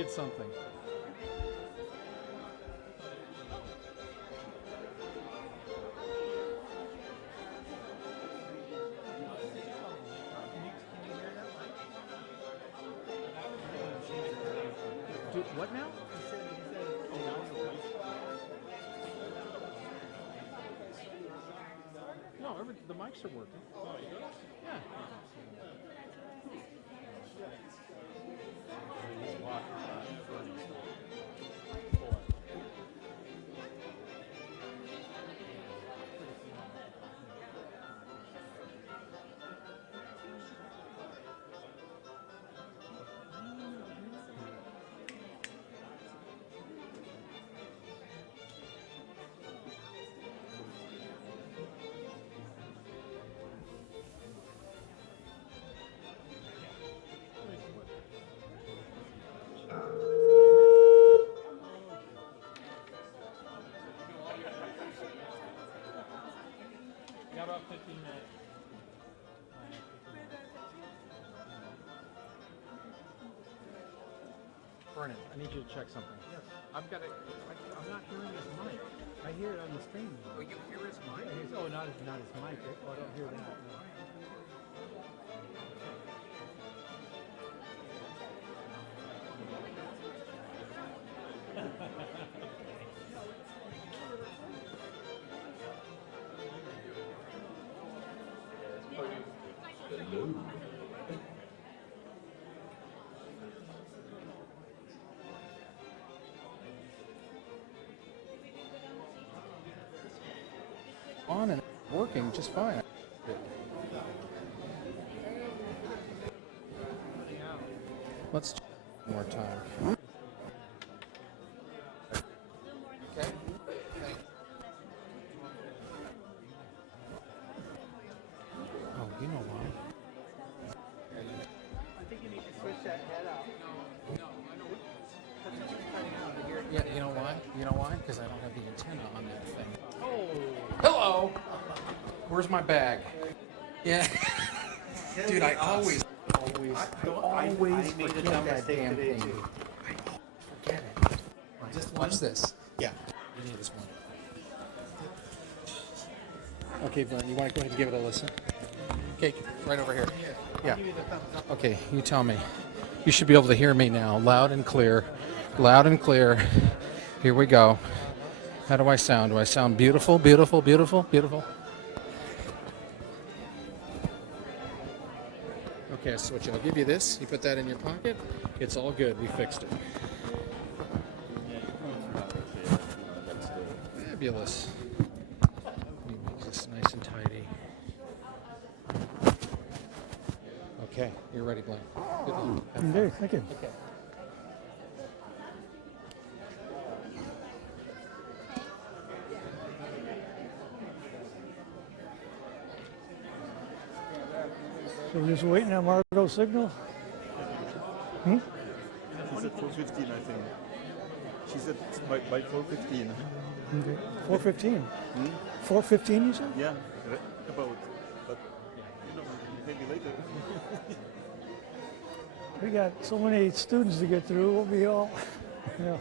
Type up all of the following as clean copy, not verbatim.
did something. Do what now? No, the mics are working. Yeah. Got about 15 minutes. Vernon, I need you to check something. Yes. I'm not hearing his mic. I hear it on the stream. Oh, you hear his mic? Oh, not his mic. Oh, I don't hear that. No. On and working just fine. Let's check one more time. Okay. Oh, you know why? I think you need to switch that head out. No, I know what. Yeah, you know why? You know why? Because I don't have the antenna on that thing. Oh. Hello. Where's my bag? Yeah. Dude, I always made a dumb mistake today too. forget it. Just watch this. Yeah. You need this one. Okay, Vern, you want to go ahead and give it a listen? Okay, right over here. Yeah. Okay, you tell me. You should be able to hear me now, loud and clear. Loud and clear. Here we go. How do I sound? Do I sound beautiful, beautiful, beautiful, beautiful? Okay, I switch it. I'll give you this. You put that in your pocket. It's all good. We fixed it. Fabulous. Let me make this nice and tidy. Okay, you're ready, Glenn. Good luck. Okay, thank you. Okay. So we're just waiting on Margot's signal? Hmm? She's at 4:15, I think. She's at by 4:15. Okay. 4:15. Hmm? 4:15, you said? Yeah, about. But you know, maybe later. We got so many students to get through. We'll be all, yeah.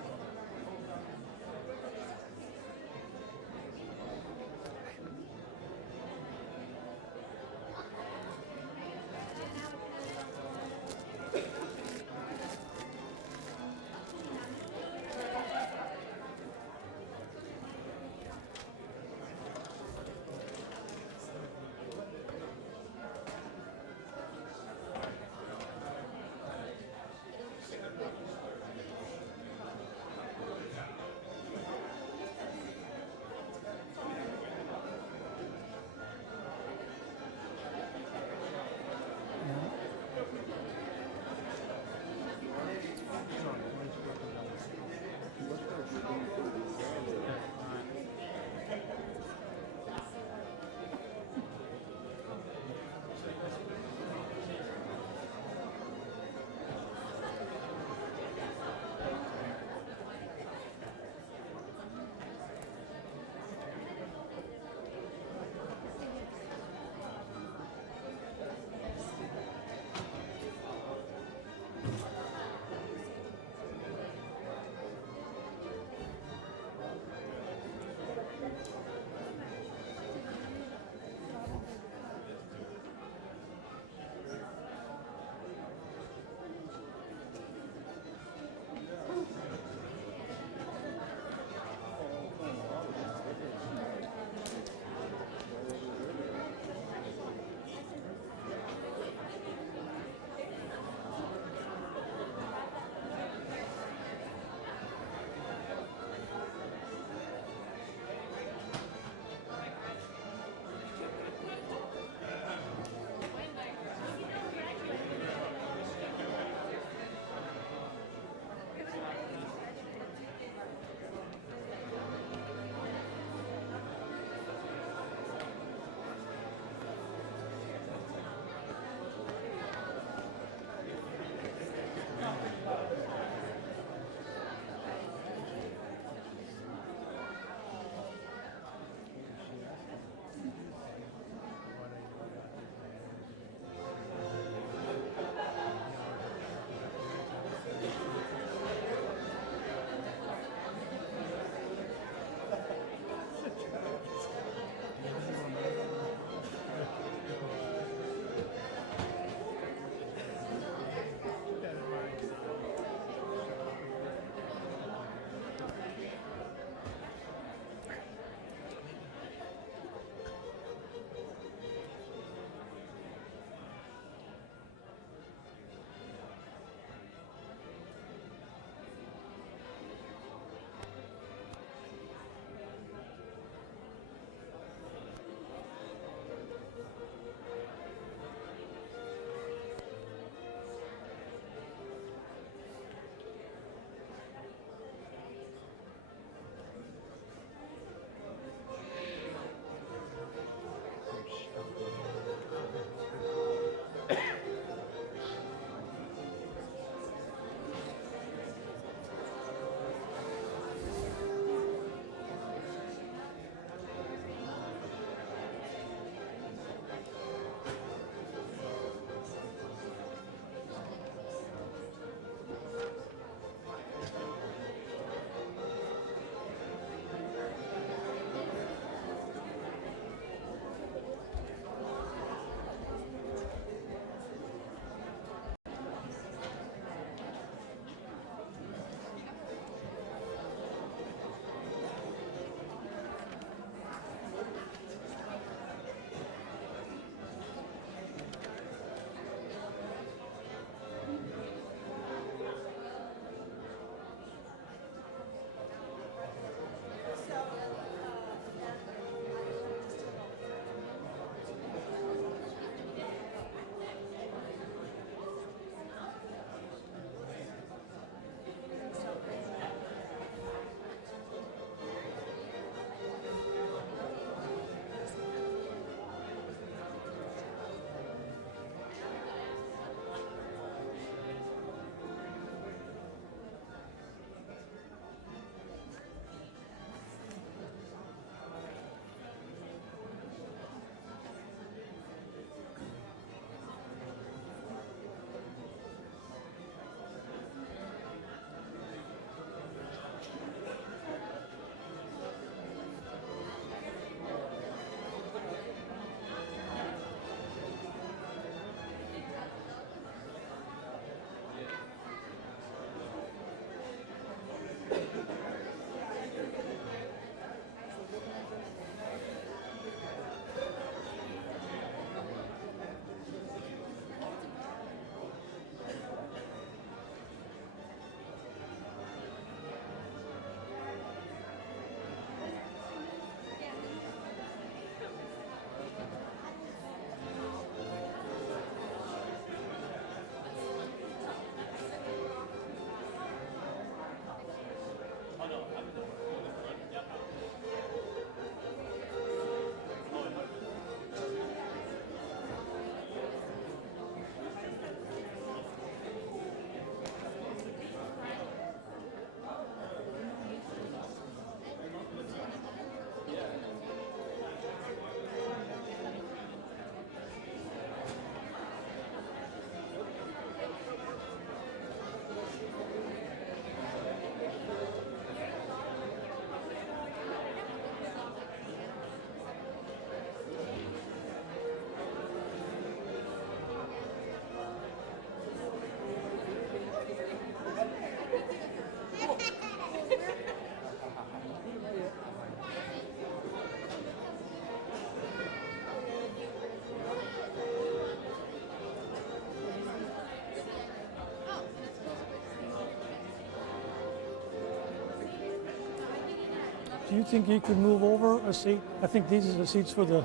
Do you think you could move over a seat? I think these are the seats for the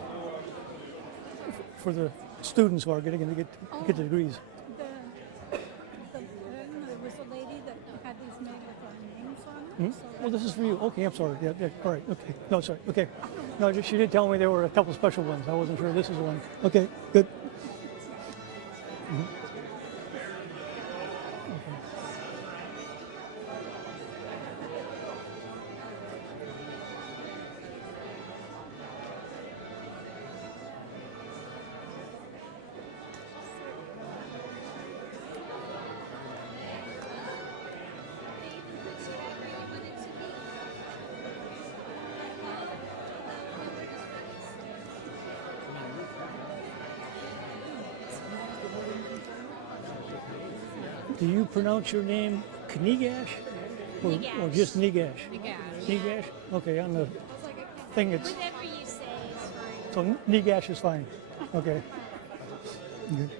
students who are getting to get the degrees. I don't know, there was a lady that had these made with our names on Hmm? them. So Well, this is for you. Okay, I'm sorry. Yeah, all right. Okay. No, sorry. Okay. No, she did tell me there were a couple special ones. I wasn't sure this is one. Okay, good. Do you pronounce your name Knigash or just Nigash? Nigash? Okay, on the thing it's whatever you say is fine. so Nigash is fine. Okay. Good.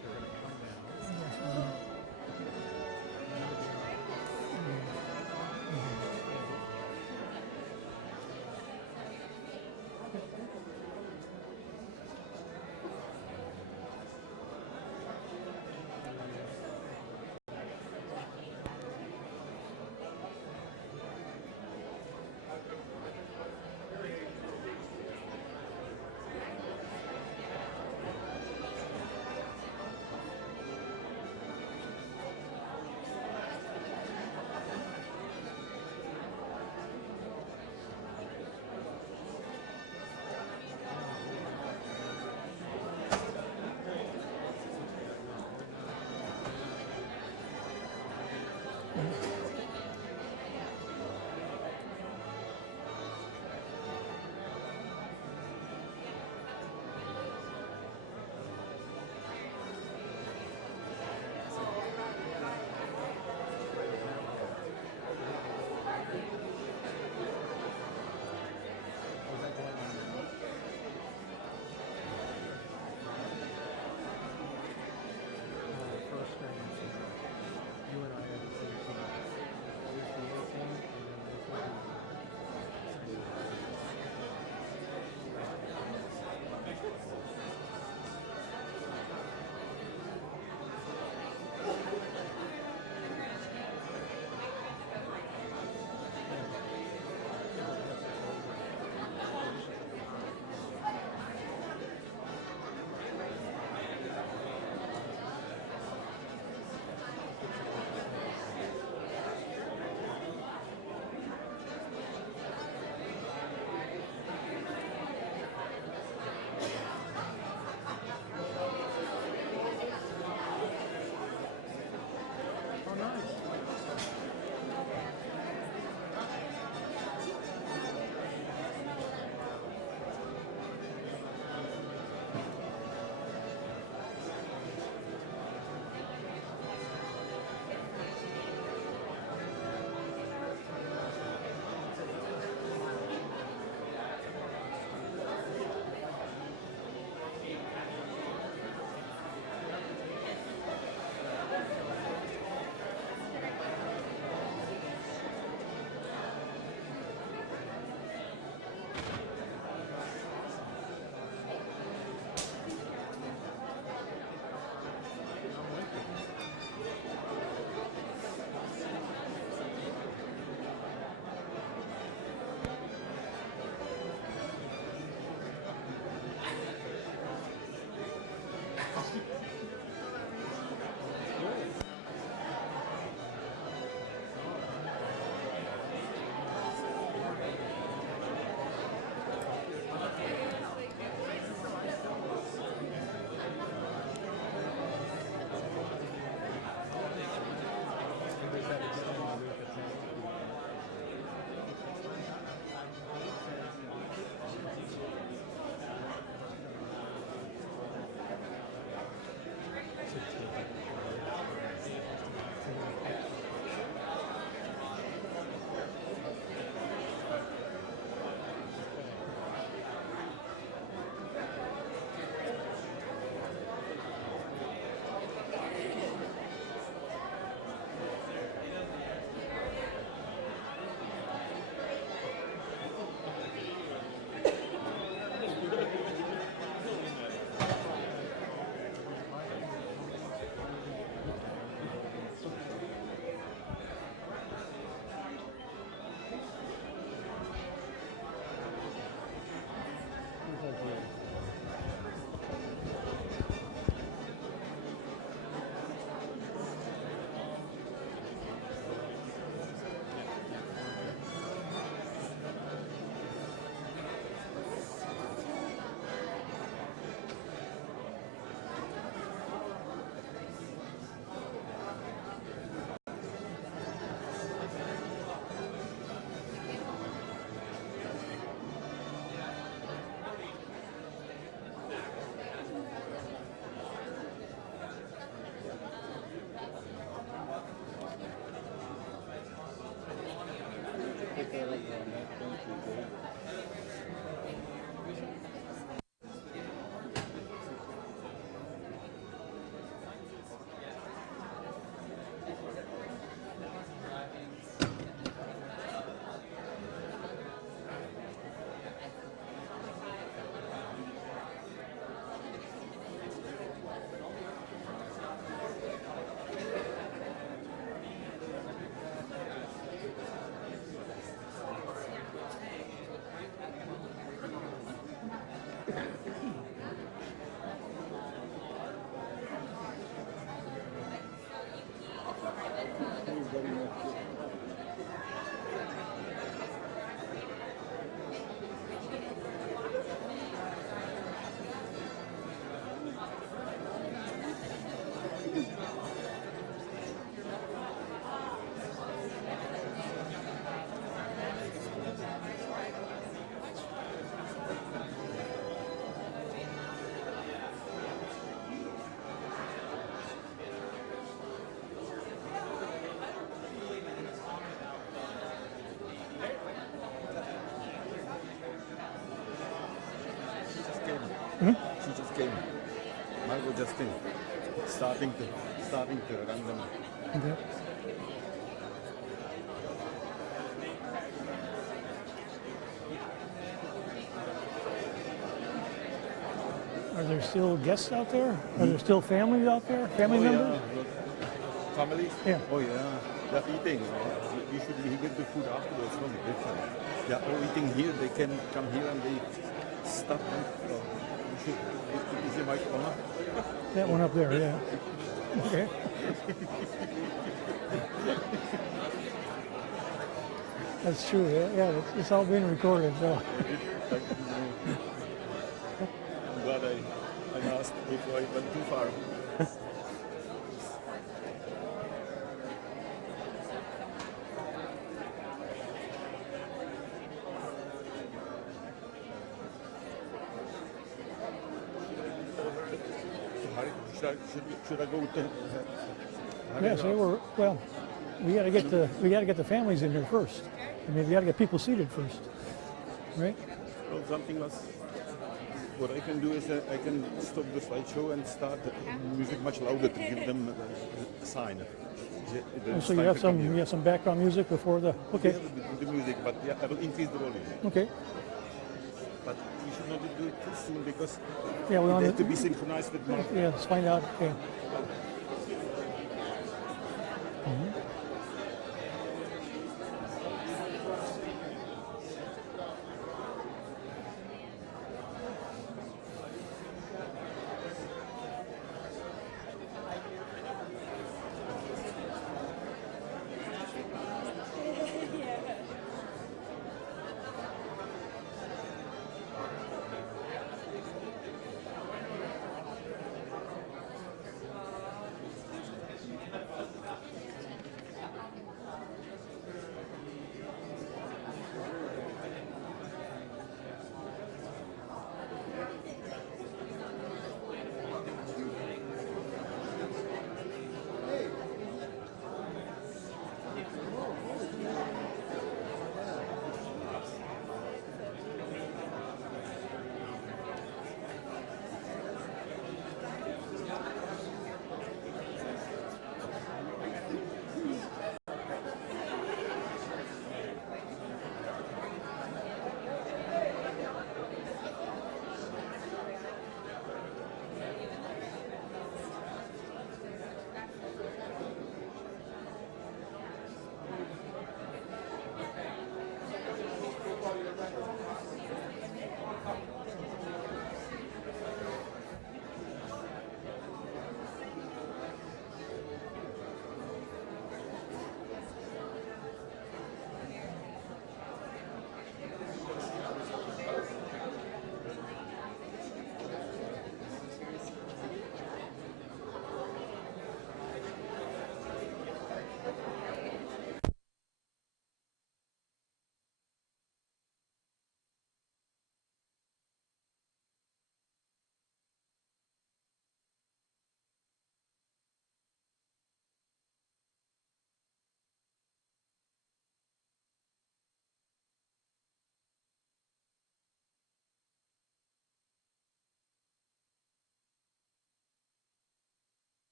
She just came. Margot just came. Starting to run them. Okay. Are there still guests out there? Are there still families out there? Family members? Yeah. Families? Yeah. Oh yeah. They're eating. Usually he gets the food afterwards from the different. They're all eating here. They can come here and they stop. So you should. Is your mic on? That one up there, yeah. Okay. That's true, yeah. It's all being recorded, so. I'm glad I asked before I went too far. Should I go to? Yes, they were, well, we gotta get the families in here first. I mean, we gotta get people seated first, right? Well, something was. What I can do is I can stop the slideshow and start the music much louder to give them a sign. So you have some background music before the, okay, Yeah, the music, but yeah, I will increase the volume. okay. But we should not do it too soon because Yeah, we they want have to be synchronized with Mark. yeah, let's find out, okay.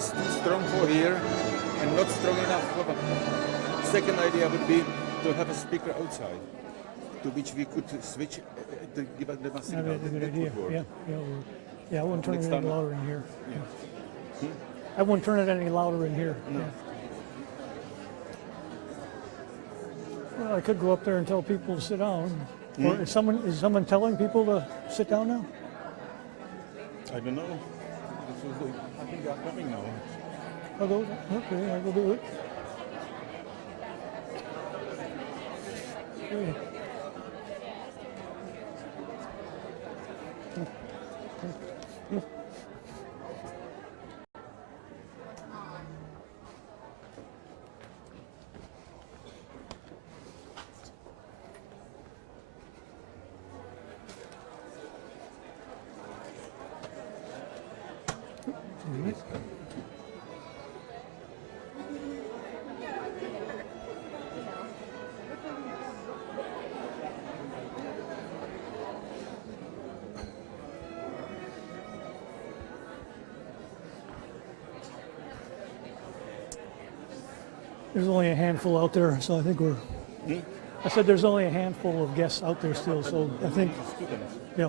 is too strong for here and not strong enough for the second idea would be to have a speaker outside to which we could switch to give them a signal. That's a good That idea. would work. Yeah, I wouldn't turn Next it any time- louder in here. Yeah. I wouldn't turn it any louder in here. No. Yeah. Well, I could go up there and tell people to sit down. Or is someone telling people to sit down now? I don't know. I think they're coming now. Oh, those? Okay, I will do it. Okay. There's only a handful out there, so I think we're. I said there's only a handful of guests out there still, so I think. Students. Yeah.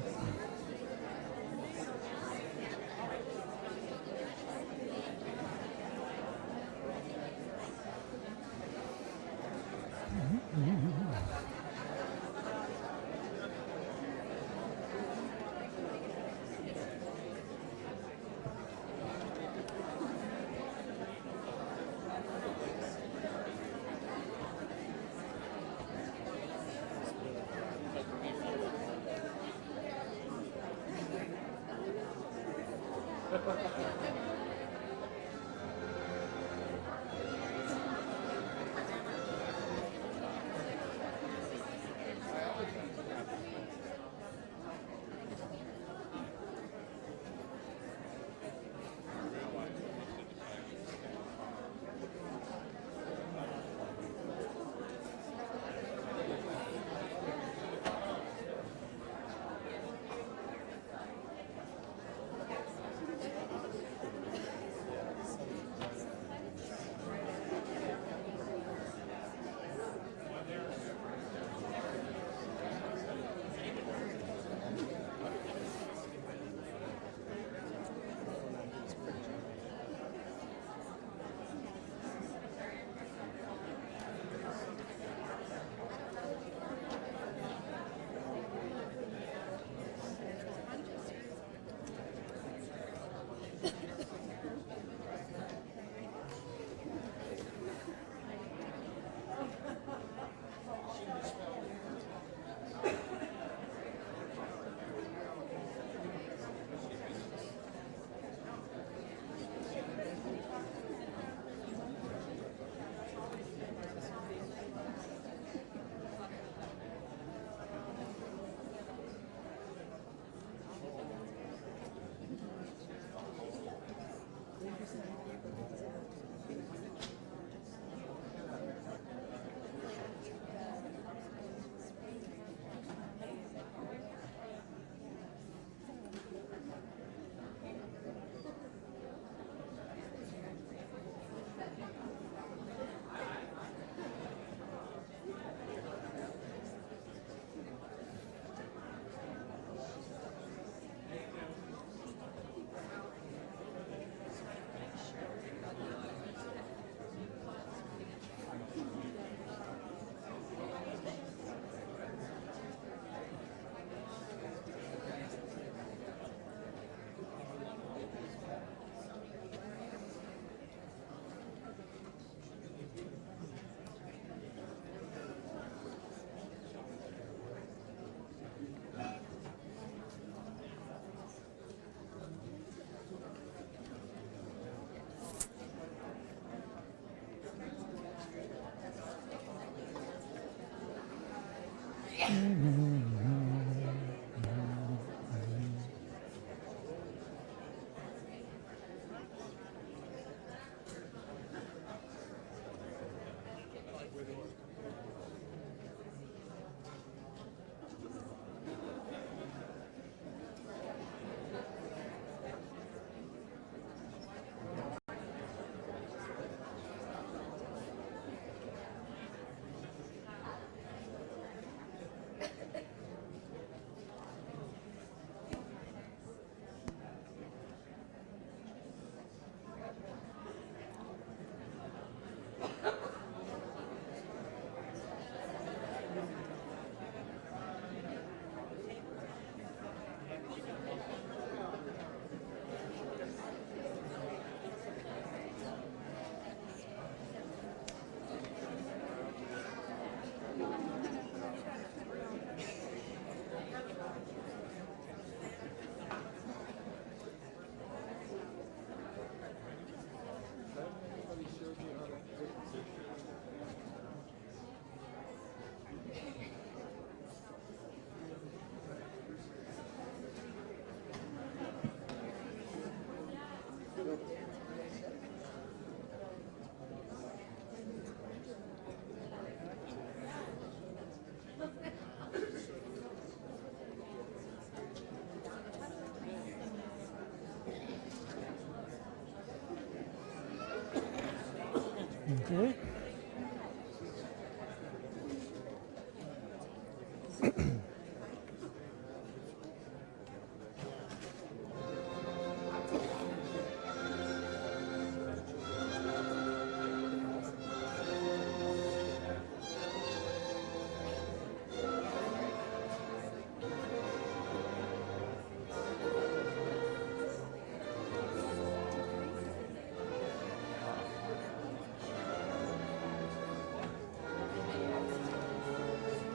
Okay.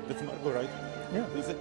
That's Margot, right? Yeah. Is it?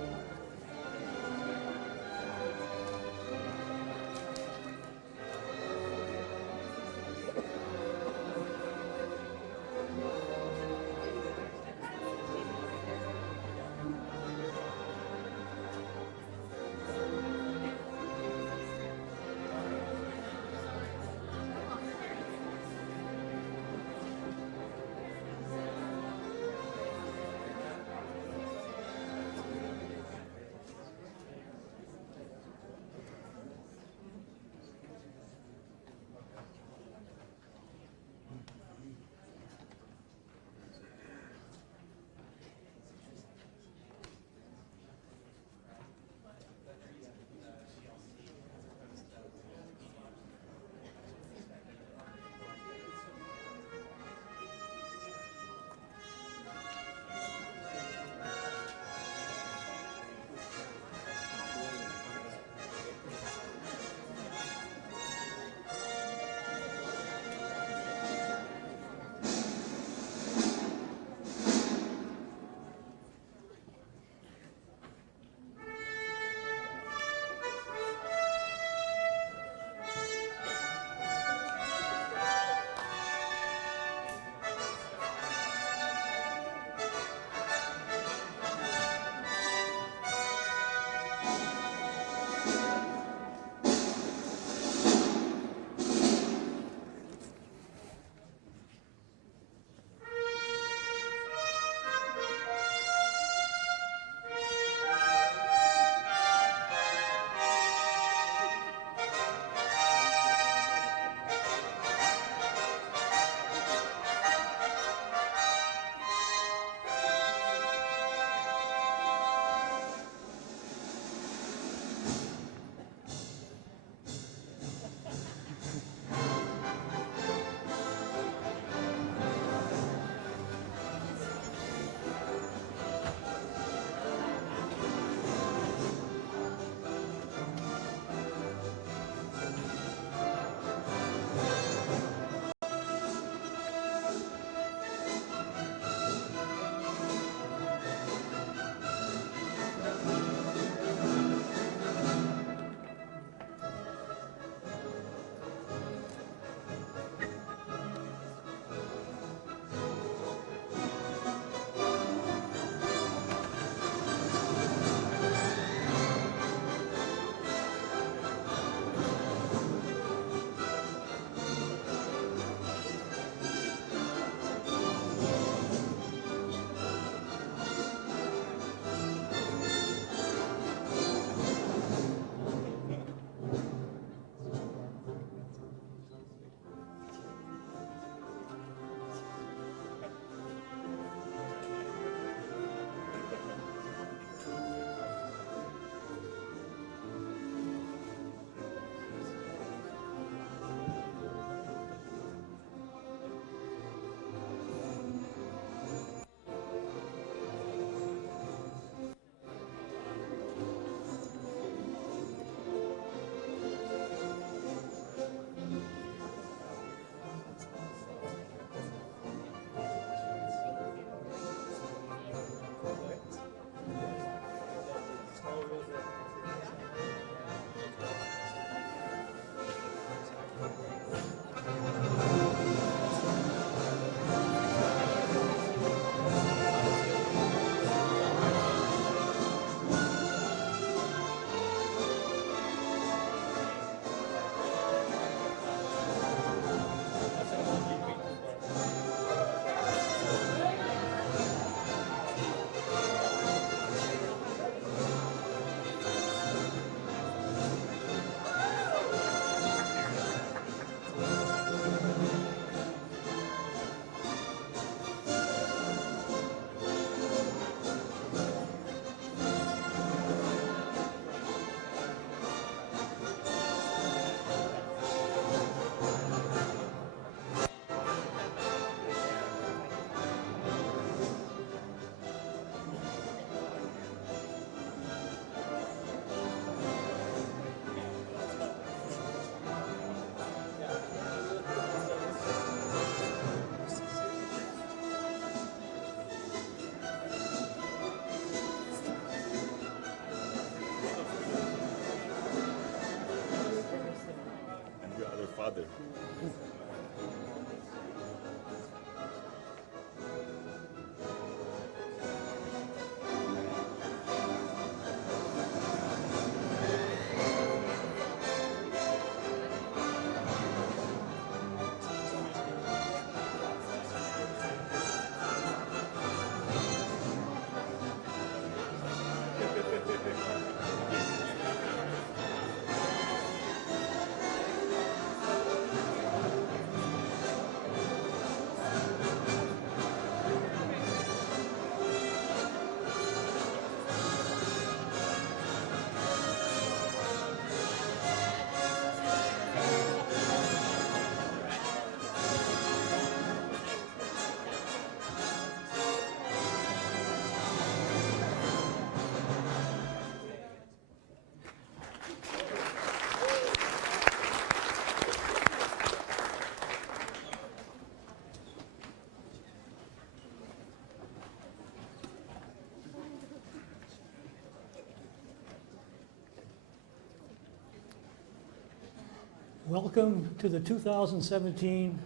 Welcome to the 2017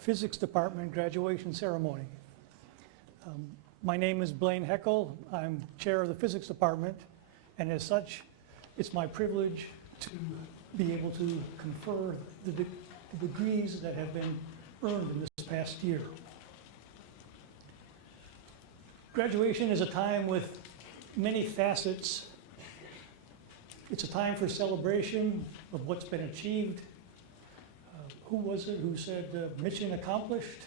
Physics Department graduation ceremony. My name is Blaine Heckel. I'm chair of the Physics Department, and as such, it's my privilege to be able to confer the degrees that have been earned in this past year. Graduation is a time with many facets. It's a time for celebration of what's been achieved. Who was it who said mission accomplished?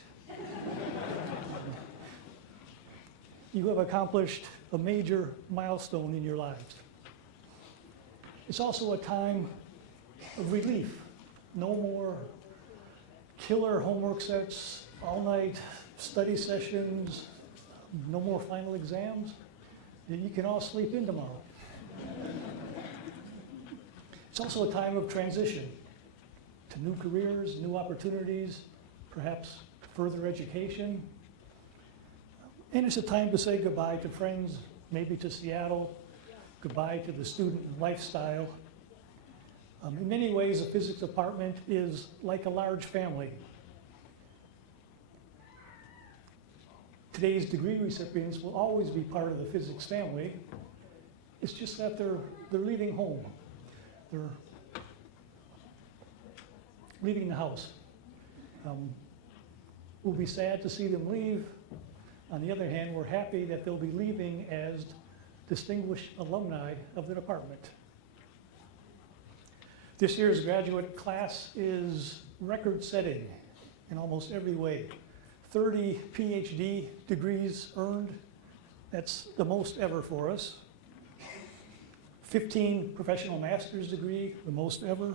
You have accomplished a major milestone in your lives. It's also a time of relief. No more killer homework sets, all-night study sessions, no more final exams. You can all sleep in tomorrow. It's also a time of transition to new careers, new opportunities, perhaps further education. And it's a time to say goodbye to friends, maybe to Seattle, goodbye to the student lifestyle. In many ways, the physics department is like a large family. Today's degree recipients will always be part of the physics family. It's just that they're leaving home. They're leaving the house. We'll be sad to see them leave. On the other hand, we're happy that they'll be leaving as distinguished alumni of the department. This year's graduate class is record-setting in almost every way. 30 PhD degrees earned. That's the most ever for us. 15 professional master's degree, the most ever.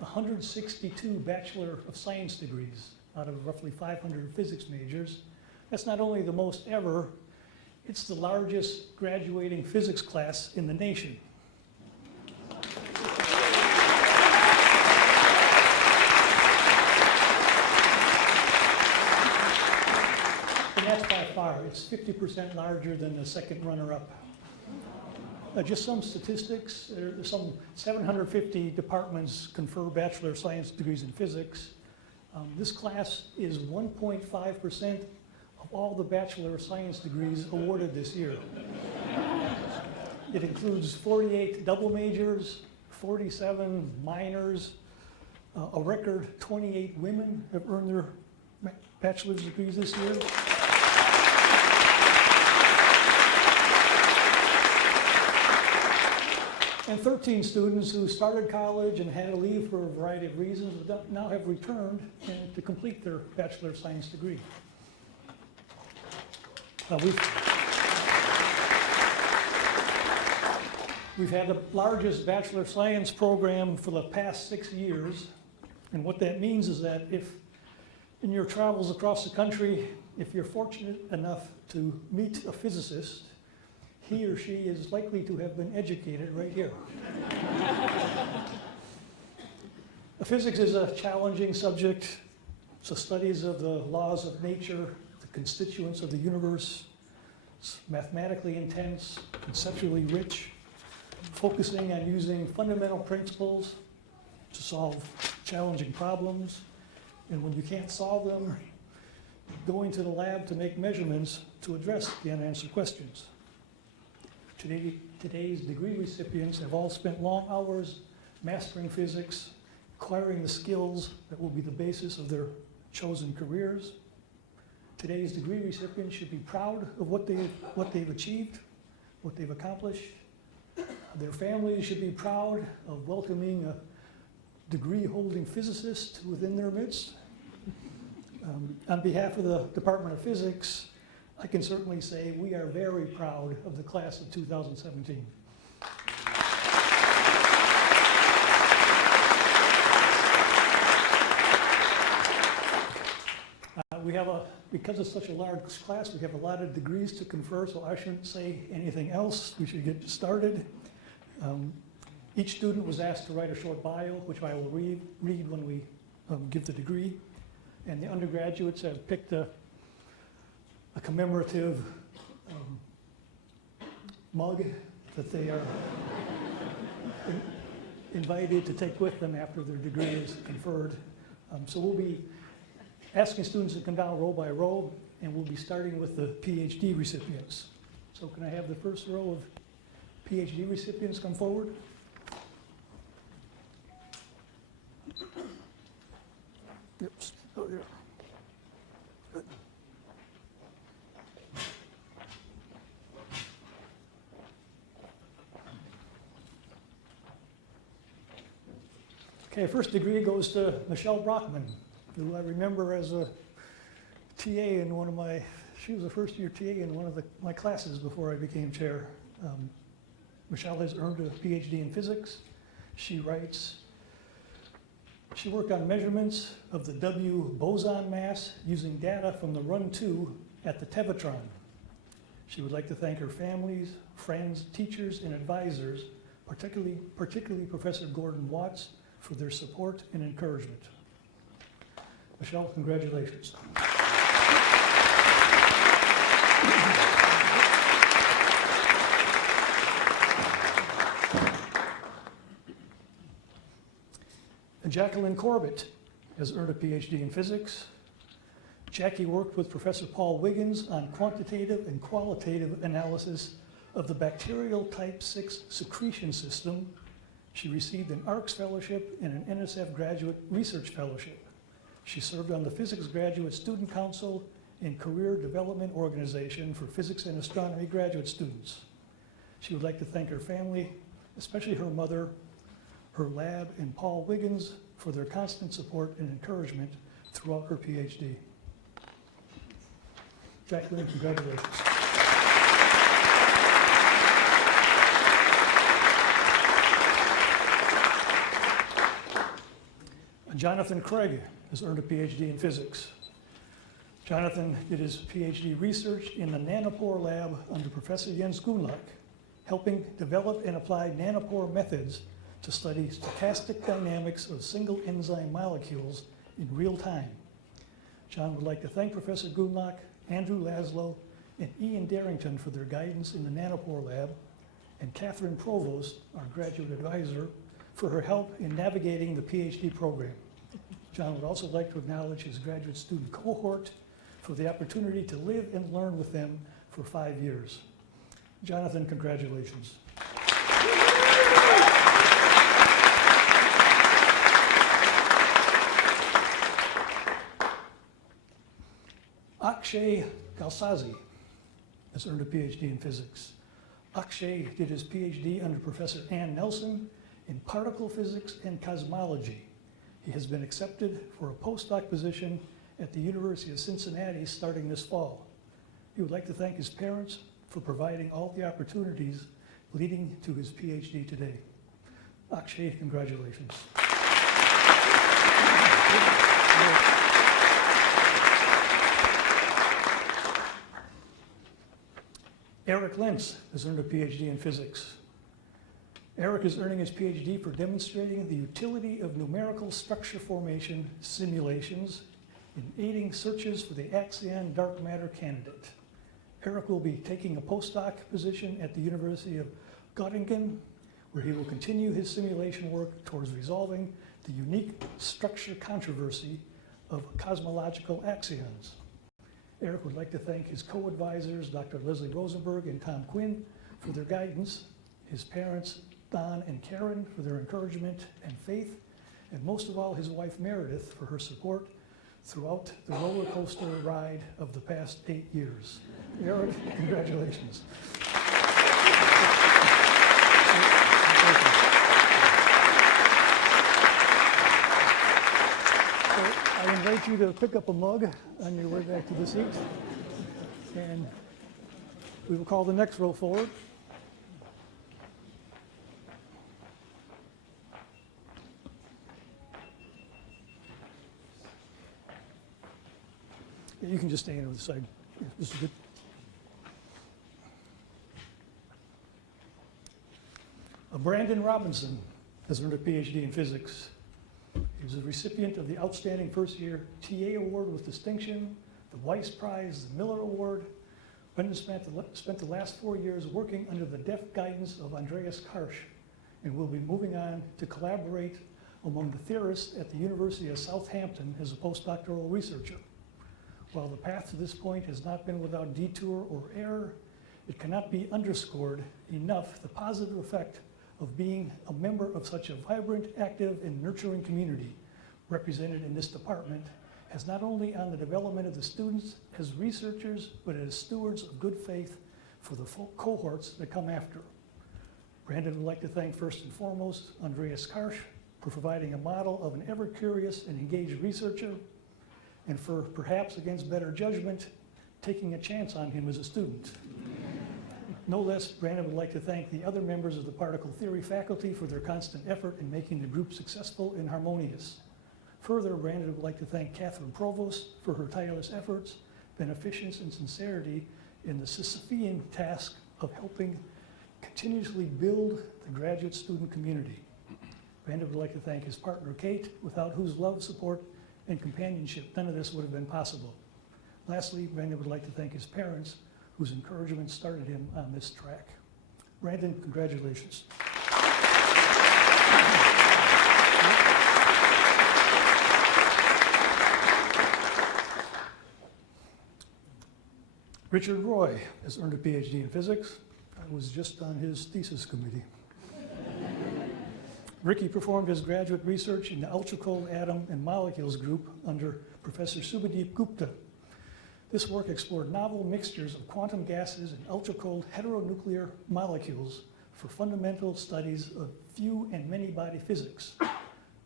162 Bachelor of Science degrees out of roughly 500 physics majors. That's not only the most ever, it's the largest graduating physics class in the nation. And that's by far, it's 50% larger than the second runner-up. Just some statistics, there's some 750 departments confer Bachelor of Science degrees in physics. This class is 1.5% of all the Bachelor of Science degrees awarded this year. It includes 48 double majors, 47 minors, a record 28 women have earned their bachelor's degrees this year. And 13 students who started college and had to leave for a variety of reasons now have returned to complete their Bachelor of Science degree. We've had the largest Bachelor of Science program for the past 6 years. And what that means is that if in your travels across the country, if you're fortunate enough to meet a physicist, he or she is likely to have been educated right here. Physics is a challenging subject. It's the studies of the laws of nature, the constituents of the universe. It's mathematically intense, conceptually rich, focusing on using fundamental principles to solve challenging problems. And when you can't solve them, going to the lab to make measurements to address the unanswered questions. Today's degree recipients have all spent long hours mastering physics, acquiring the skills that will be the basis of their chosen careers. Today's degree recipients should be proud of what they've achieved, what they've accomplished. Their families should be proud of welcoming a degree-holding physicist within their midst. On behalf of the Department of Physics, I can certainly say we are very proud of the class of 2017. Because it's such a large class, we have a lot of degrees to confer, so I shouldn't say anything else. We should get started. Each student was asked to write a short bio, which I will read when we give the degree. And the undergraduates have picked a commemorative mug that they are invited to take with them after their degree is conferred. So we'll be asking students to come down row by row, and we'll be starting with the PhD recipients. So can I have the first row of PhD recipients come forward? Oops. Oh, yeah. Good. Okay, first degree goes to Michelle Brockman, who I remember as a TA in one of my, she was a first year TA in one of my classes before I became chair. Michelle has earned a PhD in physics. She writes, she worked on measurements of the W boson mass using data from the Run 2 at the Tevatron. She would like to thank her families, friends, teachers, and advisors, particularly Professor Gordon Watts, for their support and encouragement. Michelle, congratulations. Jacqueline Corbett has earned a PhD in physics. Jackie worked with Professor Paul Wiggins on quantitative and qualitative analysis of the bacterial type 6 secretion system. She received an ARCS fellowship and an NSF graduate research fellowship. She served on the Physics Graduate Student Council and Career Development Organization for Physics and Astronomy graduate students. She would like to thank her family, especially her mother, her lab, and Paul Wiggins for their constant support and encouragement throughout her PhD. Jacqueline, congratulations. Jonathan Craig has earned a PhD in physics. Jonathan did his PhD research in the nanopore lab under Professor Jens Gunlach, helping develop and apply nanopore methods to study stochastic dynamics of single enzyme molecules in real time. John would like to thank Professor Gunlach, Andrew Laszlo, and Ian Darrington for their guidance in the nanopore lab, and Catherine Provost, our graduate advisor, for her help in navigating the PhD program. John would also like to acknowledge his graduate student cohort for the opportunity to live and learn with them for 5 years. Jonathan, congratulations. Akshay Kalsazi has earned a PhD in physics. Akshay did his PhD under Professor Ann Nelson in particle physics and cosmology. He has been accepted for a postdoc position at the University of Cincinnati starting this fall. He would like to thank his parents for providing all the opportunities leading to his PhD today. Akshay, congratulations. Eric Lentz has earned a PhD in physics. Eric is earning his PhD for demonstrating the utility of numerical structure formation simulations in aiding searches for the Axion dark matter candidate. Eric will be taking a postdoc position at the University of Göttingen, where he will continue his simulation work towards resolving the unique structure controversy of cosmological axions. Eric would like to thank his co-advisors, Dr. Leslie Rosenberg and Tom Quinn, for their guidance, his parents, Don and Karen, for their encouragement and faith, and most of all, his wife Meredith for her support throughout the roller coaster ride of the past 8 years. Eric, congratulations. I invite you to pick up a mug on your way back to the seat, and we will call the next row forward. You can just stand on the side. Yeah, this is good. Brandon Robinson has earned a PhD in physics. He was a recipient of the Outstanding First Year TA Award with Distinction, the Weiss Prize, the Miller Award. Brendan spent the last 4 years working under the deft guidance of Andreas Karsch and will be moving on to collaborate among the theorists at the University of Southampton as a postdoctoral researcher. While the path to this point has not been without detour or error, it cannot be underscored enough the positive effect of being a member of such a vibrant, active, and nurturing community represented in this department, has not only on the development of the students as researchers, but as stewards of good faith for the cohorts that come after. Brandon would like to thank first and foremost Andreas Karsch for providing a model of an ever-curious and engaged researcher, and for perhaps against better judgment, taking a chance on him as a student. No less, Brandon would like to thank the other members of the particle theory faculty for their constant effort in making the group successful and harmonious. Further, Brandon would like to thank Catherine Provost for her tireless efforts, beneficence, and sincerity in the Sisyphean task of helping continuously build the graduate student community. Brandon would like to thank his partner, Kate, without whose love, support, and companionship none of this would have been possible. Lastly, Brandon would like to thank his parents, whose encouragement started him on this track. Brandon, congratulations. Richard Roy has earned a PhD in physics. I was just on his thesis committee. Ricky performed his graduate research in the ultra-cold atom and molecules group under Professor Subhadeep Gupta. This work explored novel mixtures of quantum gases and ultra-cold heteronuclear molecules for fundamental studies of few and many body physics.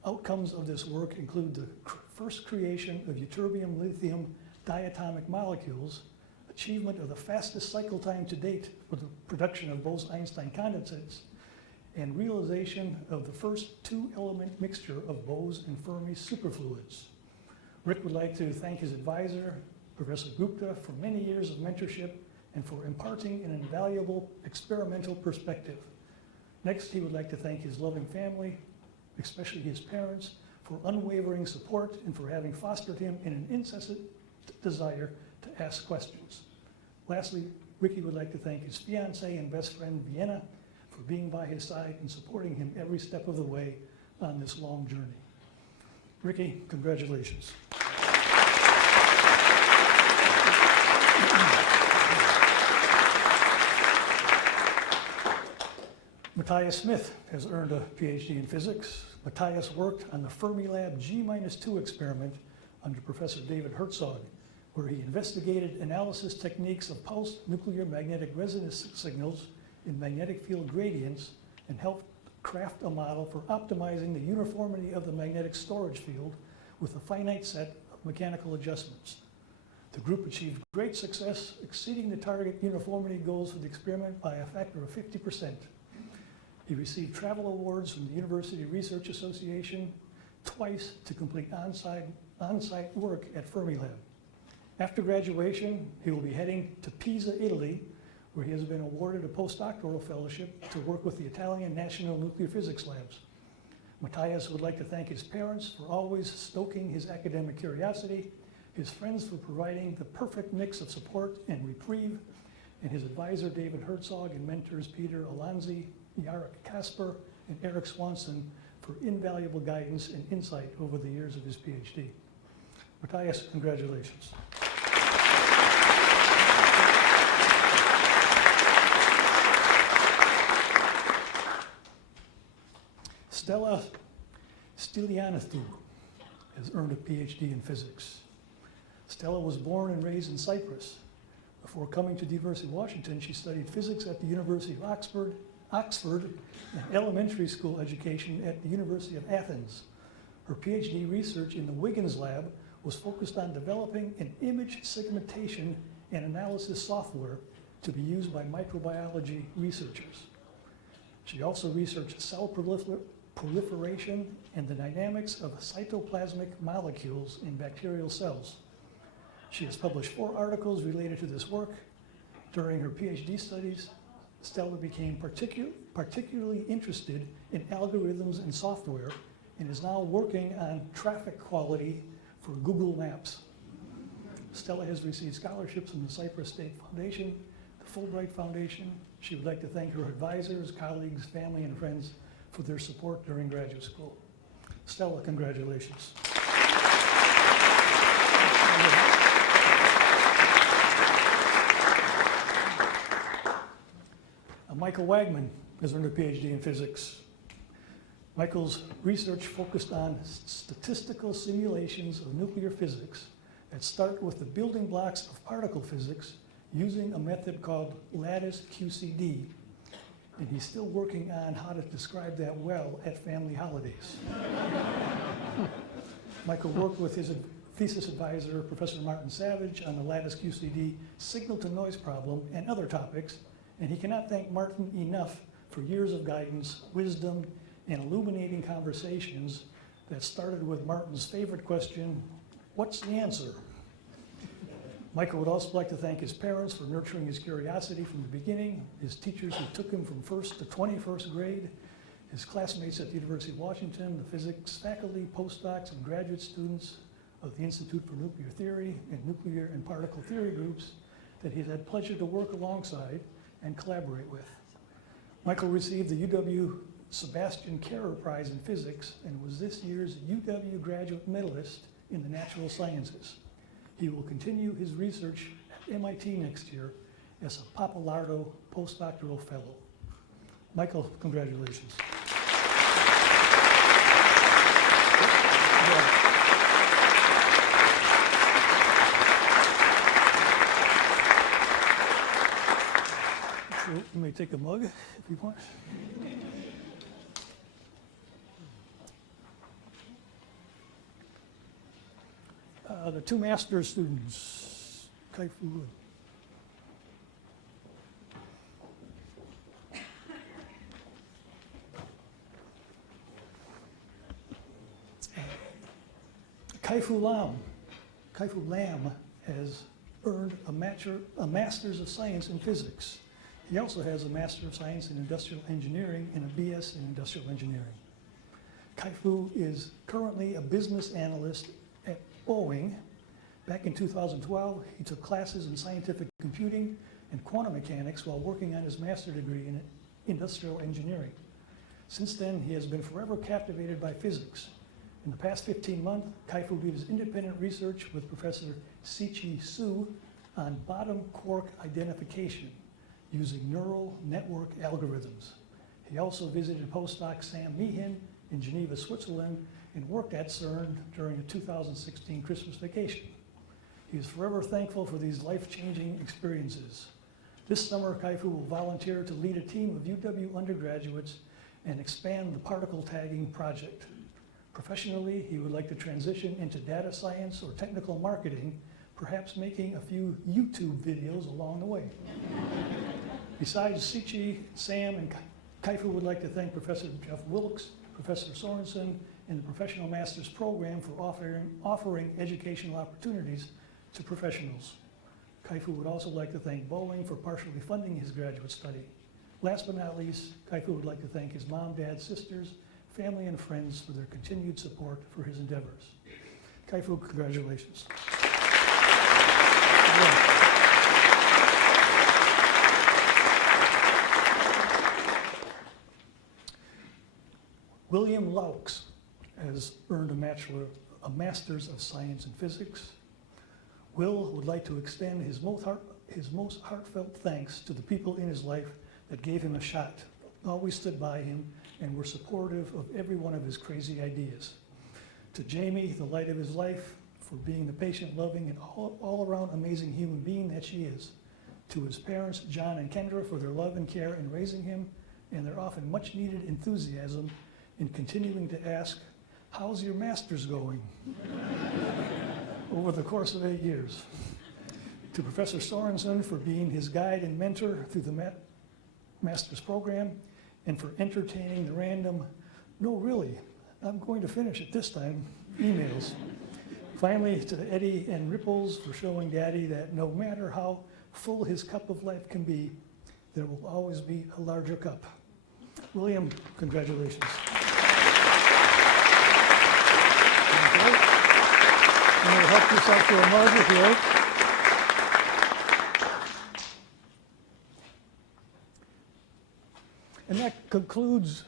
Outcomes of this work include the first creation of ytterbium-lithium diatomic molecules, achievement of the fastest cycle time to date for the production of Bose-Einstein condensates, and realization of the first two-element mixture of Bose and Fermi superfluids. Rick would like to thank his advisor, Professor Gupta, for many years of mentorship and for imparting an invaluable experimental perspective. Next, he would like to thank his loving family, especially his parents, for unwavering support and for having fostered him in an incessant desire to ask questions. Lastly, Ricky would like to thank his fiancée and best friend, Vienna, for being by his side and supporting him every step of the way on this long journey. Ricky, congratulations. Matthias Smith has earned a PhD in physics. Matthias worked on the Fermilab G-2 experiment under Professor David Herzog, where he investigated analysis techniques of pulsed nuclear magnetic resonance signals in magnetic field gradients and helped craft a model for optimizing the uniformity of the magnetic storage field with a finite set of mechanical adjustments. The group achieved great success, exceeding the target uniformity goals for the experiment by a factor of 50%. He received travel awards from the University Research Association twice to complete on-site work at Fermilab. After graduation, he will be heading to Pisa, Italy, where he has been awarded a postdoctoral fellowship to work with the Italian National Nuclear Physics Labs. Matthias would like to thank his parents for always stoking his academic curiosity, his friends for providing the perfect mix of support and reprieve, and his advisor David Herzog and mentors Peter Alonzi, Jarek Kasper, and Eric Swanson for invaluable guidance and insight over the years of his PhD. Matthias, congratulations. Stella Stylianathou has earned a PhD in physics. Stella was born and raised in Cyprus. Before coming to the University of Washington, she studied physics at the University of Oxford, and elementary school education at the University of Athens. Her PhD research in the Wiggins lab was focused on developing an image segmentation and analysis software to be used by microbiology researchers. She also researched cell proliferation and the dynamics of cytoplasmic molecules in bacterial cells. She has published 4 articles related to this work. During her PhD studies, Stella became particularly interested in algorithms and software and is now working on traffic quality for Google Maps. Stella has received scholarships from the Cyprus State Foundation, the Fulbright Foundation. She would like to thank her advisors, colleagues, family, and friends for their support during graduate school. Stella, congratulations. Michael Wagman has earned a PhD in physics. Michael's research focused on statistical simulations of nuclear physics that start with the building blocks of particle physics using a method called lattice QCD. And he's still working on how to describe that well at family holidays. Michael worked with his thesis advisor, Professor Martin Savage, on the lattice QCD signal-to-noise problem and other topics, and he cannot thank Martin enough for years of guidance, wisdom, and illuminating conversations that started with Martin's favorite question, what's the answer? Michael would also like to thank his parents for nurturing his curiosity from the beginning, his teachers who took him from 1st to 21st grade, his classmates at the University of Washington, the physics faculty, postdocs, and graduate students of the Institute for Nuclear Theory and Nuclear and Particle Theory groups that he's had pleasure to work alongside and collaborate with. Michael received the UW Sebastian Kerr Prize in Physics and was this year's UW graduate medalist in the natural sciences. He will continue his research at MIT next year as a Pappalardo postdoctoral fellow. Michael, congratulations. So you may take a mug if you want. The two master's students, Kai-Fu. Kai-Fu Lam has earned a Master's of Science in Physics. He also has a Master of Science in Industrial Engineering and a BS in Industrial Engineering. Kai-Fu is currently a business analyst at Boeing. Back in 2012, he took classes in scientific computing and quantum mechanics while working on his master's degree in industrial engineering. Since then, he has been forever captivated by physics. In the past 15 months, Kai-Fu did his independent research with Professor Sichi Su on bottom quark identification using neural network algorithms. He also visited postdoc Sam Meehan in Geneva, Switzerland, and worked at CERN during the 2016 Christmas vacation. He is forever thankful for these life-changing experiences. This summer, Kai-Fu will volunteer to lead a team of UW undergraduates and expand the particle tagging project. Professionally, he would like to transition into data science or technical marketing, perhaps making a few YouTube videos along the way. Besides Sichi, Sam, and Kai-Fu would like to thank Professor Jeff Wilkes, Professor Sorensen, and the Professional Master's Program for offering educational opportunities to professionals. Kai-Fu would also like to thank Boeing for partially funding his graduate study. Last but not least, Kai-Fu would like to thank his mom, dad, sisters, family, and friends for their continued support for his endeavors. Kai-Fu, congratulations. William Laux has earned a Master's of Science in Physics. Will would like to extend his most heartfelt thanks to the people in his life that gave him a shot, always stood by him, and were supportive of every one of his crazy ideas. To Jamie, the light of his life, for being the patient, loving, and all-around amazing human being that she is. To his parents, John and Kendra, for their love and care in raising him, and their often much-needed enthusiasm in continuing to ask, how's your master's going? Over the course of 8 years. To Professor Sorensen for being his guide and mentor through the master's program, and for entertaining the random, no really, I'm going to finish it this time, emails. Finally, to Eddie and Ripples for showing Daddy that no matter how full his cup of life can be, there will always be a larger cup. William, congratulations. You may help yourself to a mug if you like. And that concludes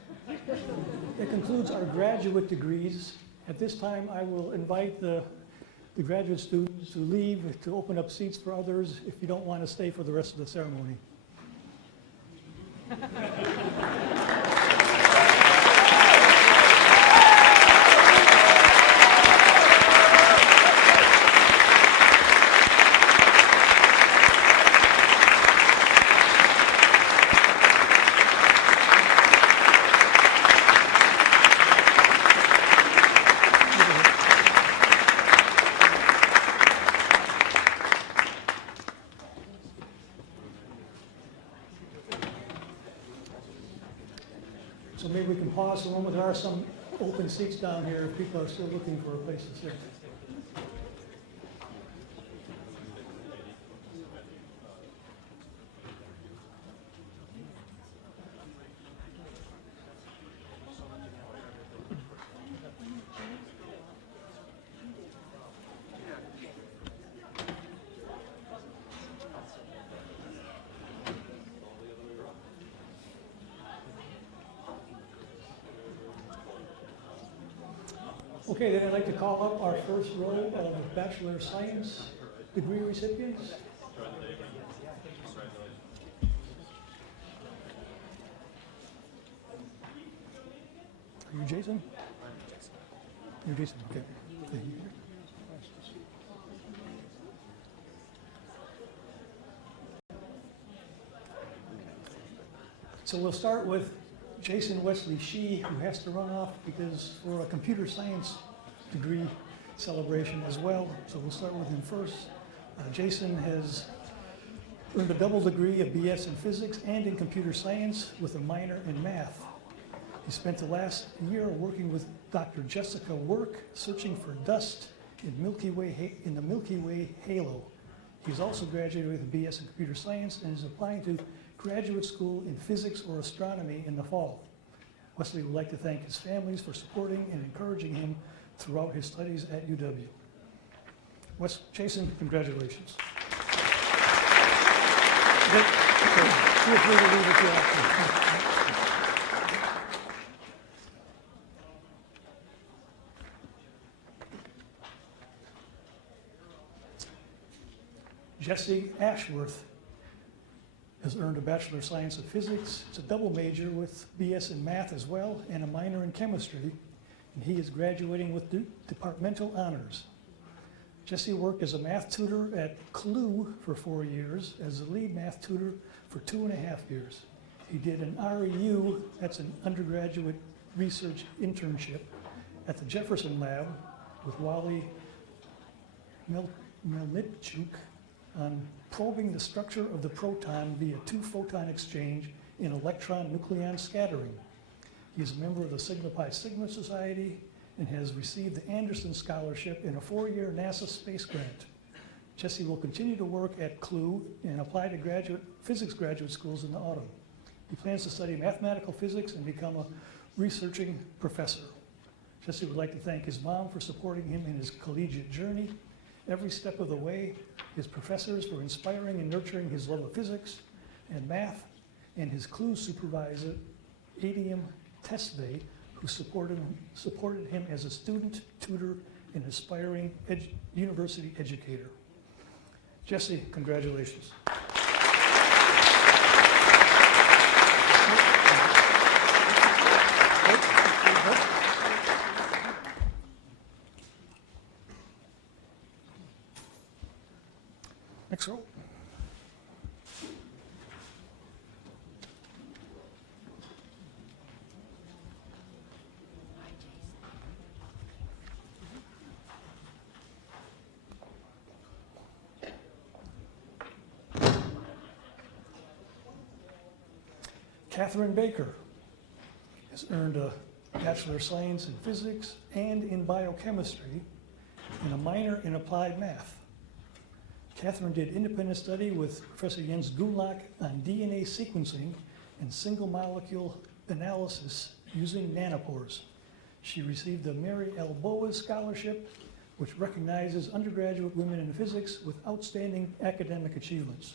That concludes our graduate degrees. At this time, I will invite the graduate students to leave, to open up seats for others if you don't want to stay for the rest of the ceremony. So maybe we can pause a moment. There are some open seats down here if people are still looking for a place to sit. Okay, then I'd like to call up our first row of Bachelor of Science degree recipients. Are you Jason? You're Jason, okay. Thank you. So we'll start with Jason Wesley Shee, who has to run off because for a computer science degree celebration as well. So we'll start with him first. Jason has earned a double degree of BS in physics and in computer science with a minor in math. He spent the last year working with Dr. Jessica Work, searching for dust in the Milky Way halo. He's also graduated with a BS in computer science and is applying to graduate school in physics or astronomy in the fall. Wesley would like to thank his families for supporting and encouraging him throughout his studies at UW. Jason, congratulations. Feel free to leave if you have to. Jesse Ashworth has earned a Bachelor of Science in Physics. It's a double major with BS in Math as well and a minor in Chemistry. And he is graduating with departmental honors. Jesse worked as a math tutor at CLU for 4 years, as a lead math tutor for 2.5 years. He did an REU, that's an undergraduate research internship, at the Jefferson Lab with Wally Melnichuk on probing the structure of the proton via two-photon exchange in electron-nucleon scattering. He is a member of the Sigma Pi Sigma Society and has received the Anderson Scholarship in a 4-year NASA space grant. Jesse will continue to work at CLU and apply to physics graduate schools in the autumn. He plans to study mathematical physics and become a researching professor. Jesse would like to thank his mom for supporting him in his collegiate journey every step of the way, his professors for inspiring and nurturing his love of physics and math, and his CLU supervisor, Adium Tesve, who supported him as a student, tutor, and aspiring university educator. Jesse, congratulations. Next row. Catherine Baker has earned a Bachelor of Science in Physics and in Biochemistry and a minor in Applied Math. Catherine did independent study with Professor Jens Gulak on DNA sequencing and single molecule analysis using nanopores. She received the Mary L. Boas Scholarship, which recognizes undergraduate women in physics with outstanding academic achievements.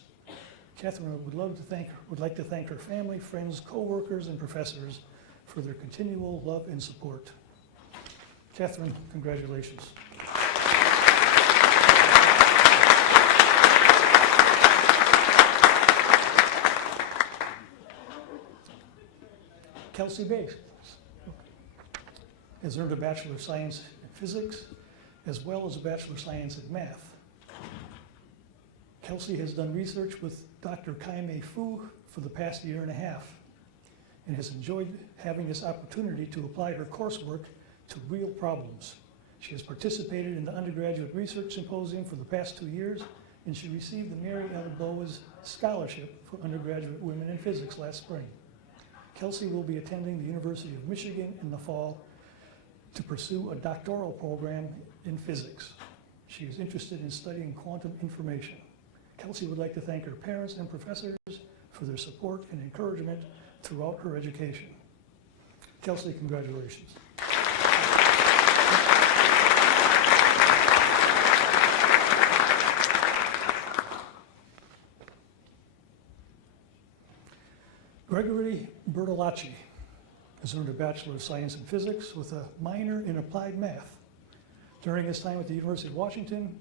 Catherine would like to thank her family, friends, co-workers, and professors for their continual love and support. Catherine, congratulations. Kelsey Bates has earned a Bachelor of Science in Physics, as well as a Bachelor of Science in Math. Kelsey has done research with Dr. Kaimei Fu for the past year and a half, and has enjoyed having this opportunity to apply her coursework to real problems. She has participated in the Undergraduate Research Symposium for the past 2 years, and she received the Mary L. Boas Scholarship for Undergraduate Women in Physics last spring. Kelsey will be attending the University of Michigan in the fall to pursue a doctoral program in physics. She is interested in studying quantum information. Kelsey would like to thank her parents and professors for their support and encouragement throughout her education. Kelsey, congratulations. Gregory Bertolacci has earned a Bachelor of Science in Physics with a minor in Applied Math. During his time at the University of Washington,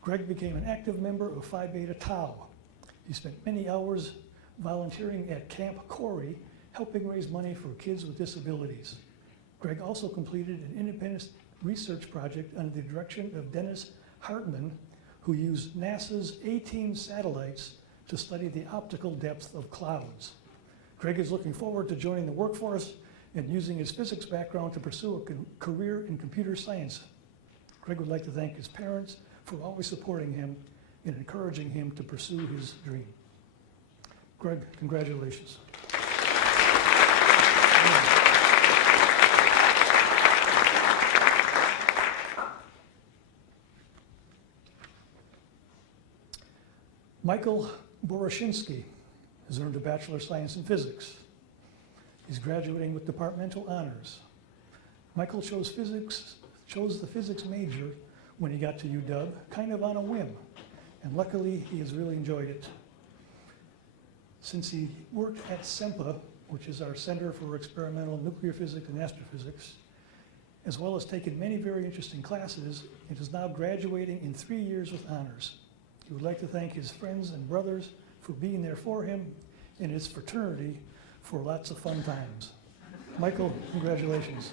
Greg became an active member of Phi Beta Tau. He spent many hours volunteering at Camp Corey, helping raise money for kids with disabilities. Greg also completed an independent research project under the direction of Dennis Hartman, who used NASA's A-Team satellites to study the optical depth of clouds. Greg is looking forward to joining the workforce and using his physics background to pursue a career in computer science. Greg would like to thank his parents for always supporting him and encouraging him to pursue his dream. Greg, congratulations. Michael Boroshinsky has earned a Bachelor of Science in Physics. He's graduating with departmental honors. Michael chose the physics major when he got to UW, kind of on a whim, and luckily he has really enjoyed it. Since he worked at SEMPA, which is our Center for Experimental Nuclear Physics and Astrophysics, as well as taken many very interesting classes, and is now graduating in 3 years with honors. He would like to thank his friends and brothers for being there for him and his fraternity for lots of fun times. Michael, congratulations.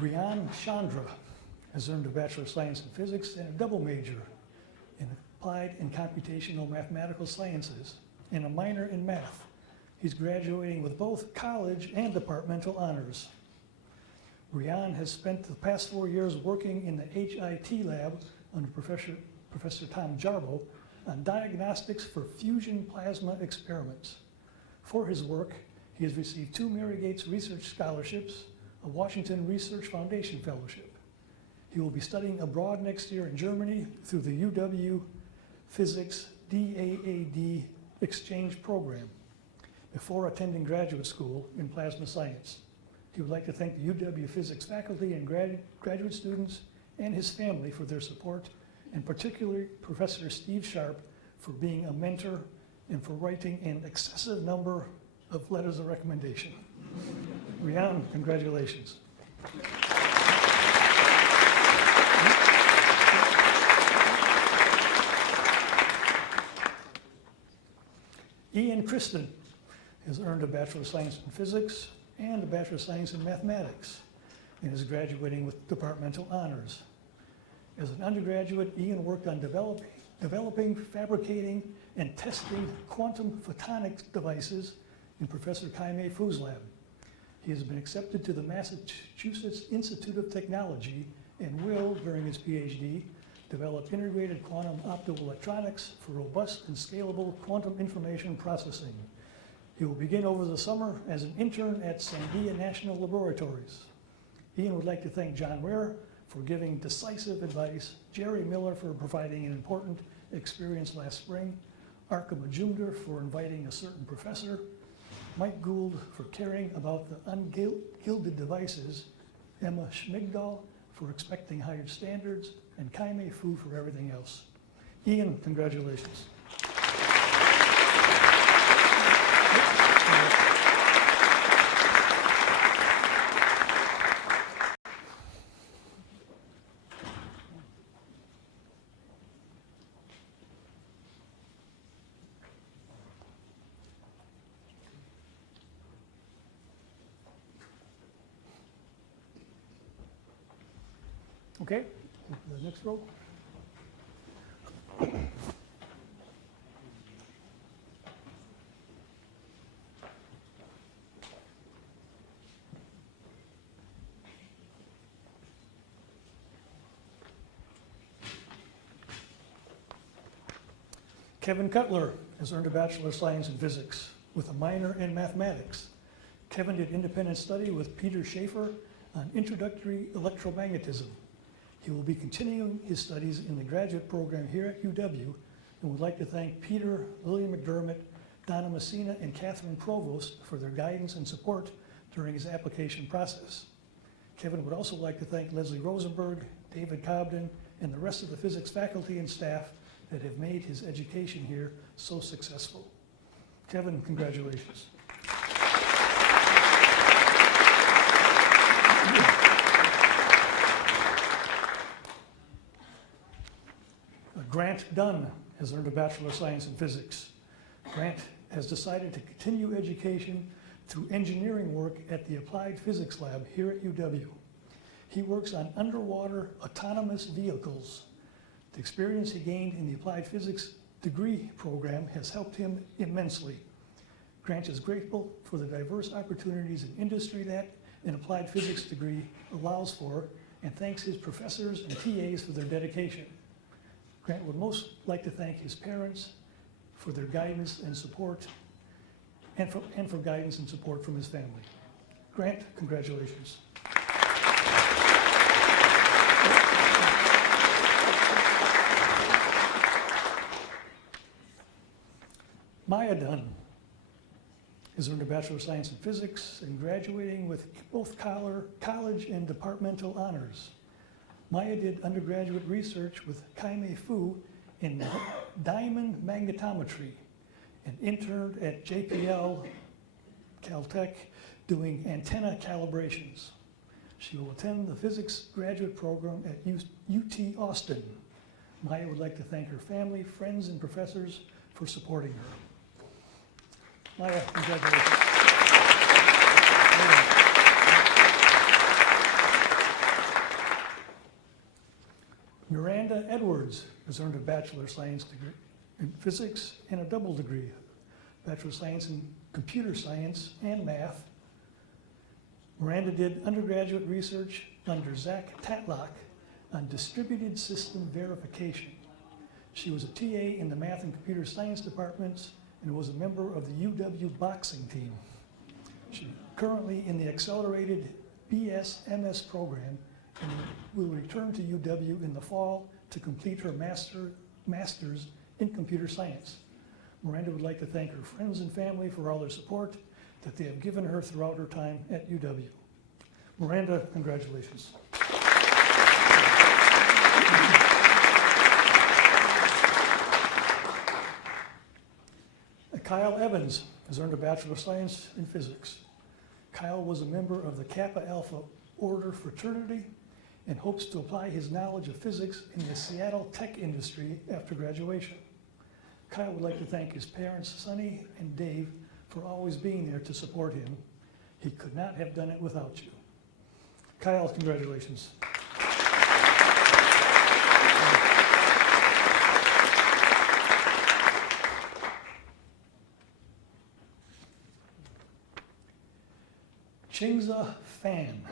Rian Chandra has earned a Bachelor of Science in Physics and a double major in Applied and Computational Mathematical Sciences and a minor in Math. He's graduating with both college and departmental honors. Rian has spent the past 4 years working in the HIT lab under Professor Tom Jarbo on diagnostics for fusion plasma experiments. For his work, he has received 2 Mary Gates Research Scholarships, a Washington Research Foundation Fellowship. He will be studying abroad next year in Germany through the UW Physics DAAD exchange program before attending graduate school in plasma science. He would like to thank the UW Physics faculty and graduate students and his family for their support, and particularly Professor Steve Sharp for being a mentor and for writing an excessive number of letters of recommendation. Rian, congratulations. Ian Kristen has earned a Bachelor of Science in Physics and a Bachelor of Science in Mathematics and is graduating with departmental honors. As an undergraduate, Ian worked on developing, fabricating, and testing quantum photonics devices in Professor Kaimei Fu's lab. He has been accepted to the Massachusetts Institute of Technology and will, during his PhD, develop integrated quantum optoelectronics for robust and scalable quantum information processing. He will begin over the summer as an intern at Sandia National Laboratories. Ian would like to thank John Ware for giving decisive advice, Jerry Miller for providing an important experience last spring, Arka Majumdar for inviting a certain professor, Mike Gould for caring about the ungilded devices, Emma Schmigdal for expecting higher standards, and kai mei fu for everything else. Ian, congratulations. Okay, the next row. Kevin Cutler has earned a Bachelor of Science in Physics with a minor in mathematics. Kevin did independent study with Peter Schaefer on introductory electromagnetism. He will be continuing his studies in the graduate program here at UW and would like to thank Peter, Lillian McDermott, Donna Messina, and Catherine Provost for their guidance and support during his application process. Kevin would also like to thank Leslie Rosenberg, David Cobden, and the rest of the physics faculty and staff that have made his education here so successful. Kevin, congratulations. Grant Dunn has earned a Bachelor of Science in Physics. Grant has decided to continue education through engineering work at the Applied Physics Lab here at UW. He works on underwater autonomous vehicles. The experience he gained in the Applied Physics degree program has helped him immensely. Grant is grateful for the diverse opportunities in industry that an Applied Physics degree allows for, and thanks his professors and TAs for their dedication. Grant would most like to thank his parents for their guidance and support, and for guidance and support from his family. Grant, congratulations. Maya Dunn has earned a Bachelor of Science in Physics and graduating with both college and departmental honors. Maya did undergraduate research with kai mei fu in diamond magnetometry and interned at JPL, Caltech, doing antenna calibrations. She will attend the physics graduate program at UT Austin. Maya would like to thank her family, friends, and professors for supporting her. Maya, congratulations. Miranda Edwards has earned a Bachelor of Science degree in Physics and a double degree, Bachelor of Science in Computer Science and Math. Miranda did undergraduate research under Zach Tatlock on distributed system verification. She was a TA in the Math and Computer Science departments and was a member of the UW boxing team. She's currently in the accelerated BS-MS program and will return to UW in the fall to complete her master's in computer science. Miranda would like to thank her friends and family for all their support that they have given her throughout her time at UW. Miranda, congratulations. Kyle Evans has earned a Bachelor of Science in Physics. Kyle was a member of the Kappa Alpha Order fraternity and hopes to apply his knowledge of physics in the Seattle tech industry after graduation. Kyle would like to thank his parents, Sonny and Dave, for always being there to support him. He could not have done it without you. Kyle, congratulations. Chingza Fan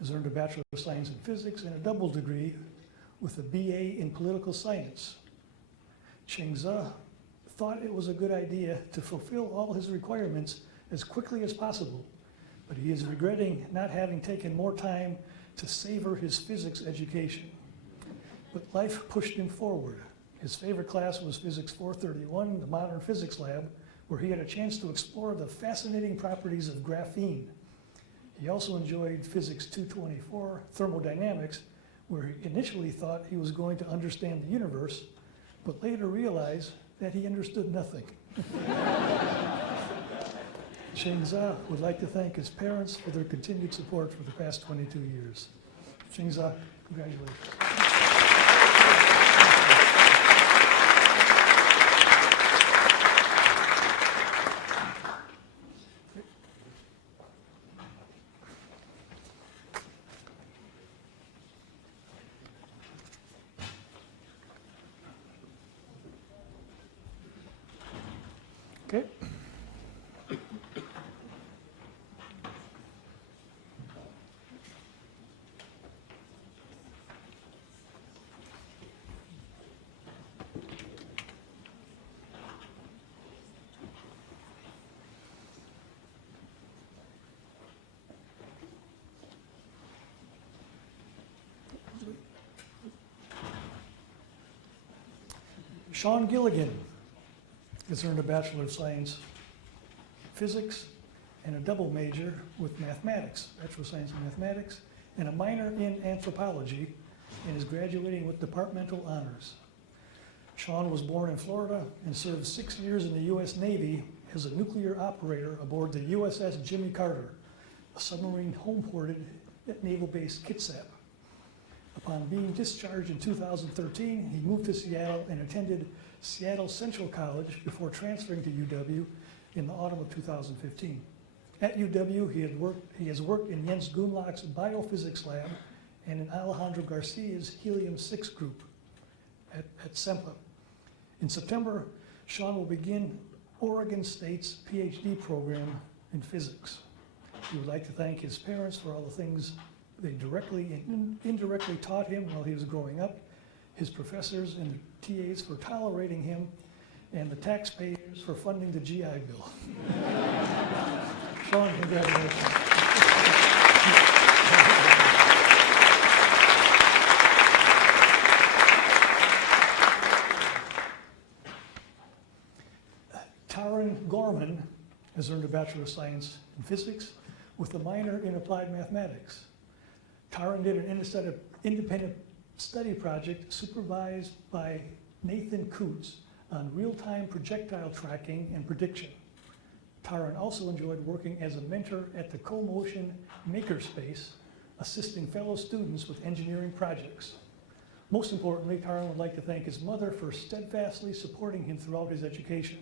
has earned a Bachelor of Science in Physics and a double degree with a BA in Political Science. Chingza thought it was a good idea to fulfill all his requirements as quickly as possible, but he is regretting not having taken more time to savor his physics education. But life pushed him forward. His favorite class was Physics 431, the Modern Physics Lab, where he had a chance to explore the fascinating properties of graphene. He also enjoyed Physics 224, thermodynamics, where he initially thought he was going to understand the universe, but later realized that he understood nothing. Shengza would like to thank his parents for their continued support for the past 22 years. Shengza, congratulations. Okay. Sean Gilligan has earned a Bachelor of Science Physics and a double major with mathematics, Bachelor of Science in Mathematics, and a minor in anthropology, and is graduating with departmental honors. Sean was born in Florida and served 6 years in the U.S. Navy as a nuclear operator aboard the USS Jimmy Carter, a submarine home-ported at Naval Base Kitsap. Upon being discharged in 2013, he moved to Seattle and attended Seattle Central College before transferring to UW in the autumn of 2015. At UW, he has worked in Jens Gunlock's biophysics lab and in Alejandro Garcia's helium-6 group at SEMPA. In September, Sean will begin Oregon State's PhD program in physics. He would like to thank his parents for all the things they directly and indirectly taught him while he was growing up, his professors and TAs for tolerating him, and the taxpayers for funding the GI Bill. Sean, congratulations. Taryn Gorman has earned a Bachelor of Science in Physics with a minor in Applied Mathematics. Taryn did an independent study project supervised by Nathan Coots on real-time projectile tracking and prediction. Taryn also enjoyed working as a mentor at the CoMotion Makerspace, assisting fellow students with engineering projects. Most importantly, Taryn would like to thank his mother for steadfastly supporting him throughout his education.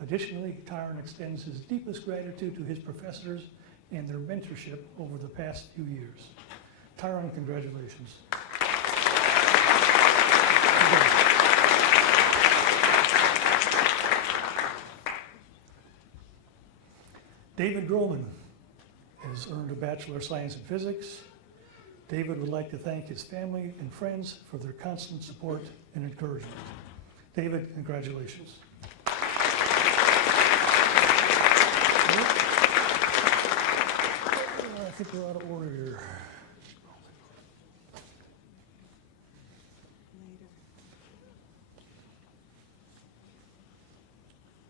Additionally, Taryn extends his deepest gratitude to his professors and their mentorship over the past few years. Taryn, congratulations. David Groman has earned a Bachelor of Science in Physics. David would like to thank his family and friends for their constant support and encouragement. David, congratulations. I think we're out of order here.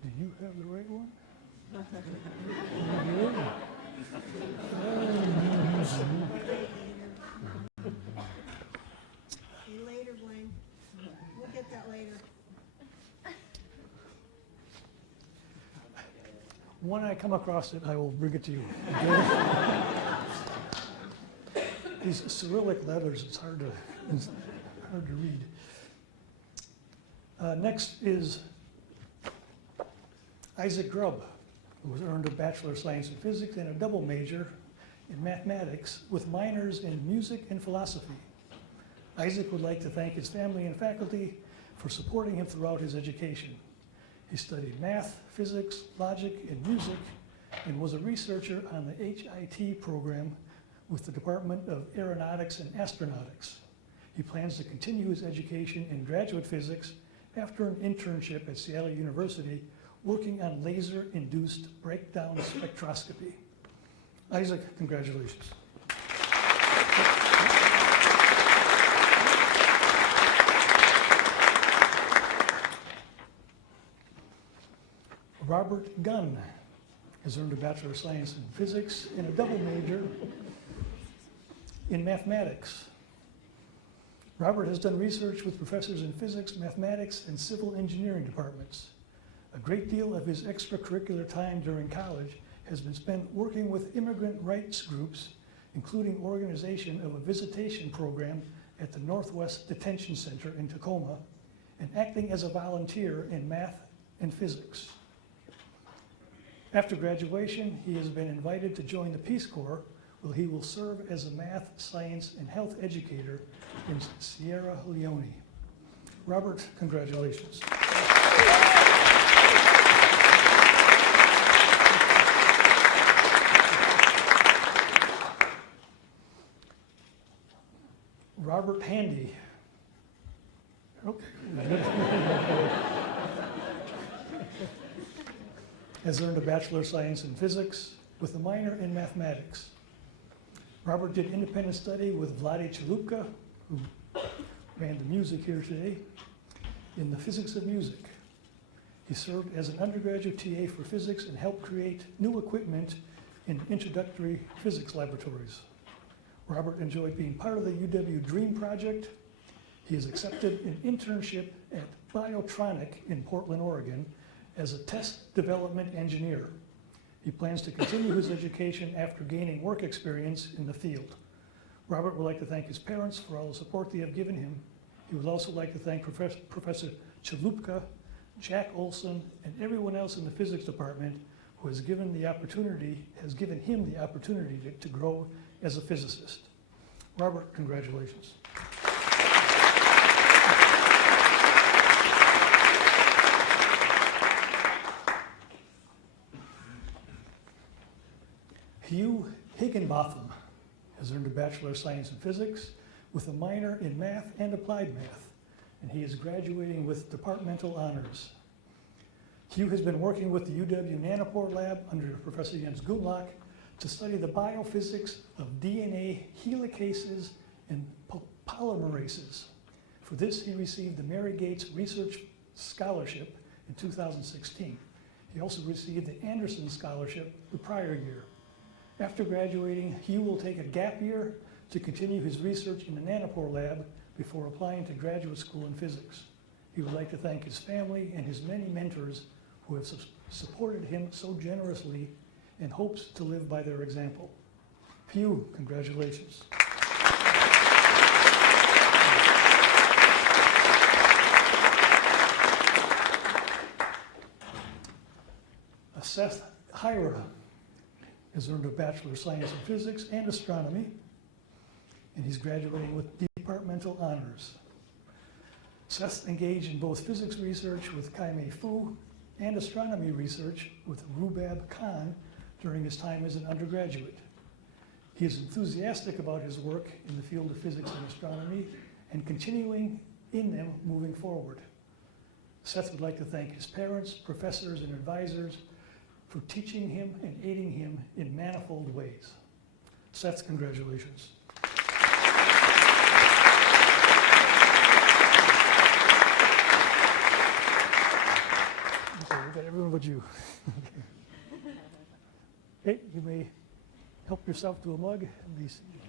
Do you have the right one? See you later, Blaine. We'll get that later. When I come across it, I will bring it to you. These Cyrillic letters, it's hard to read. Next is Isaac Grubb, who has earned a Bachelor of Science in Physics and a double major in mathematics with minors in music and philosophy. Isaac would like to thank his family and faculty for supporting him throughout his education. He studied math, physics, logic, and music, and was a researcher on the HIT program with the Department of Aeronautics and Astronautics. He plans to continue his education in graduate physics after an internship at Seattle University working on laser-induced breakdown spectroscopy. Isaac, congratulations. Robert Gunn has earned a Bachelor of Science in Physics and a double major in mathematics. Robert has done research with professors in physics, mathematics, and civil engineering departments. A great deal of his extracurricular time during college has been spent working with immigrant rights groups, including organization of a visitation program at the Northwest Detention Center in Tacoma, and acting as a volunteer in math and physics. After graduation, he has been invited to join the Peace Corps, where he will serve as a math, science, and health educator in Sierra Leone. Robert, congratulations. Robert Handy. Okay. Has earned a Bachelor of Science in Physics with a minor in Mathematics. Robert did independent study with Vladi Chalupka, who ran the music here today, in the physics of music. He served as an undergraduate TA for physics and helped create new equipment in introductory physics laboratories. Robert enjoyed being part of the UW Dream Project. He has accepted an internship at Biotronic in Portland, Oregon, as a test development engineer. He plans to continue his education after gaining work experience in the field. Robert would like to thank his parents for all the support they have given him. He would also like to thank Professor Chalupka, Jack Olson, and everyone else in the physics department who has given him the opportunity to grow as a physicist. Robert, congratulations. Hugh Higginbotham has earned a Bachelor of Science in Physics with a minor in Math and Applied Math, and he is graduating with departmental honors. Hugh has been working with the UW Nanopore Lab under Professor Jens Gutlock to study the biophysics of DNA helicases and polymerases. For this, he received the Mary Gates Research Scholarship in 2016. He also received the Anderson Scholarship the prior year. After graduating, Hugh will take a gap year to continue his research in the Nanopore Lab before applying to graduate school in physics. He would like to thank his family and his many mentors who have supported him so generously and hopes to live by their example. Hugh, congratulations. Seth Hyra has earned a Bachelor of Science in Physics and Astronomy, and he's graduating with departmental honors. Seth engaged in both physics research with Kai-Mei Fu and astronomy research with Rubab Khan during his time as an undergraduate. He is enthusiastic about his work in the field of physics and astronomy and continuing in them moving forward. Seth would like to thank his parents, professors, and advisors for teaching him and aiding him in manifold ways. Seth, congratulations. Okay, we got everyone but you. Okay, you may help yourself to a mug and be seated.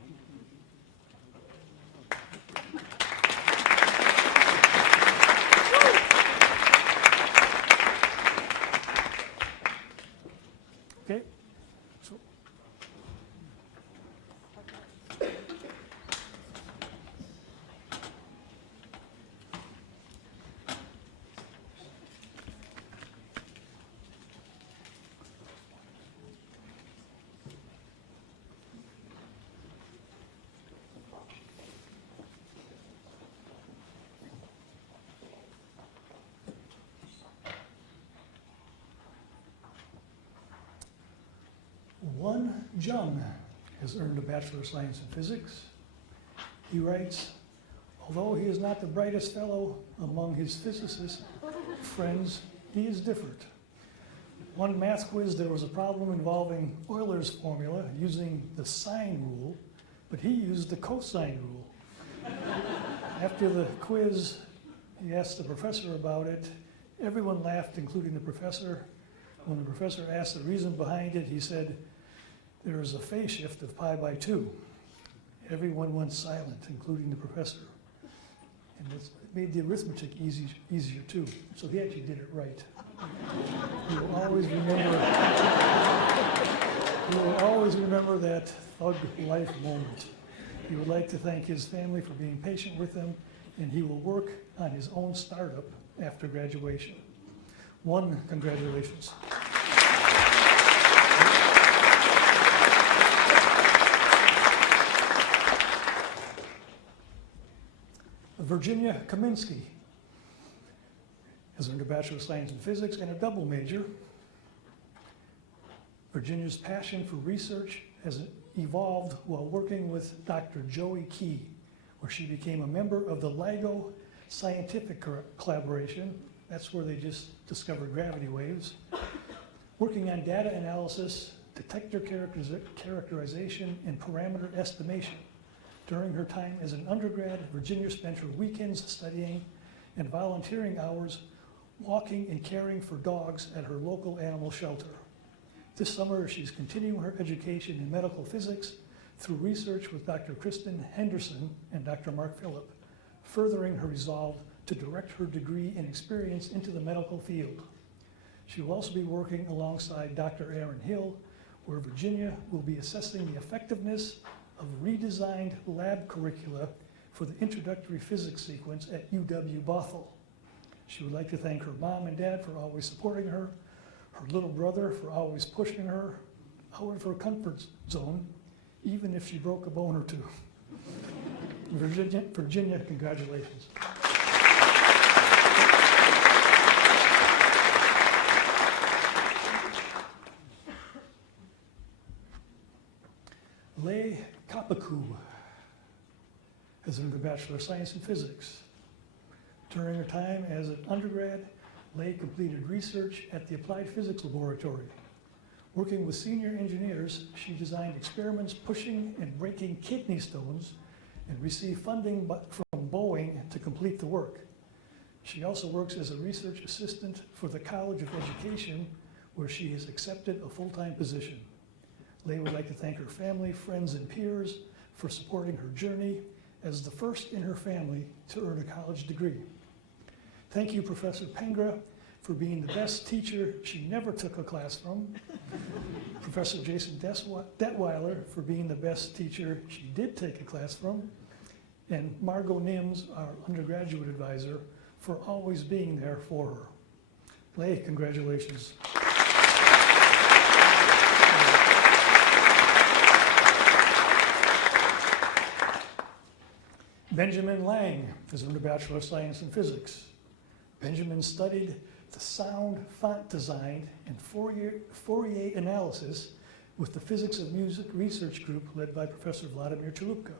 Okay. So, Won Jung has earned a Bachelor of Science in Physics. He writes, although he is not the brightest fellow among his physicist friends, he is different. One math quiz, there was a problem involving Euler's formula using the sine rule, but he used the cosine rule. After the quiz, he asked the professor about it. Everyone laughed, including the professor. When the professor asked the reason behind it, he said, there is a phase shift of pi by 2. Everyone went silent, including the professor. And it made the arithmetic easier too. So he actually did it right. You will always remember that thug life moment. He would like to thank his family for being patient with him, and he will work on his own startup after graduation. Congratulations. Virginia Kaminsky has earned a Bachelor of Science in Physics and a double major. Virginia's passion for research has evolved while working with Dr. Joey Key, where she became a member of the LIGO scientific collaboration. That's where they just discovered gravity waves. Working on data analysis, detector characterization, and parameter estimation. During her time as an undergrad, Virginia spent her weekends studying and volunteering hours walking and caring for dogs at her local animal shelter. This summer, she's continuing her education in medical physics through research with Dr. Kristen Henderson and Dr. Mark Phillip, furthering her resolve to direct her degree and experience into the medical field. She will also be working alongside Dr. Aaron Hill, where Virginia will be assessing the effectiveness of redesigned lab curricula for the introductory physics sequence at UW-Bothell. She would like to thank her mom and dad for always supporting her, her little brother for always pushing her out of her comfort zone, even if she broke a bone or two. Virginia, congratulations. Leigh Kapaku has earned a Bachelor of Science in Physics. During her time as an undergrad, Leigh completed research at the Applied Physics Laboratory. Working with senior engineers, she designed experiments pushing and breaking kidney stones and received funding from Boeing to complete the work. She also works as a research assistant for the College of Education, where she has accepted a full-time position. Leigh would like to thank her family, friends, and peers for supporting her journey as the first in her family to earn a college degree. Thank you, Professor Pengra, for being the best teacher she never took a class from. Professor Jason Detweiler for being the best teacher she did take a class from. And Margot Nims, our undergraduate advisor, for always being there for her. Leigh, congratulations. Benjamin Lang has earned a Bachelor of Science in Physics. Benjamin studied the sound font design and Fourier analysis with the Physics of Music Research Group led by Professor Vladimir Chalupka.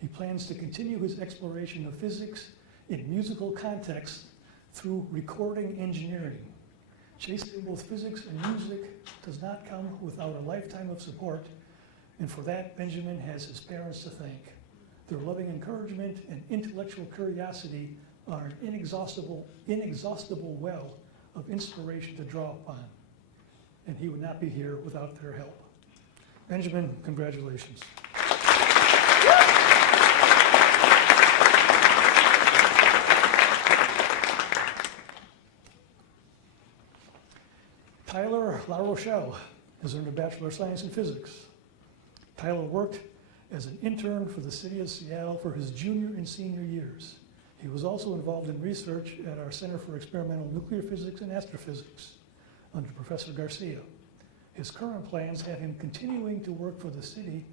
He plans to continue his exploration of physics in musical contexts through recording engineering. Chasing both physics and music does not come without a lifetime of support, and for that, Benjamin has his parents to thank. Their loving encouragement and intellectual curiosity are an inexhaustible well of inspiration to draw upon, and he would not be here without their help. Benjamin, congratulations. Tyler LaRochelle has earned a Bachelor of Science in Physics. Tyler worked as an intern for the City of Seattle for his junior and senior years. He was also involved in research at our Center for Experimental Nuclear Physics and Astrophysics under Professor Garcia. His current plans have him continuing to work for the city,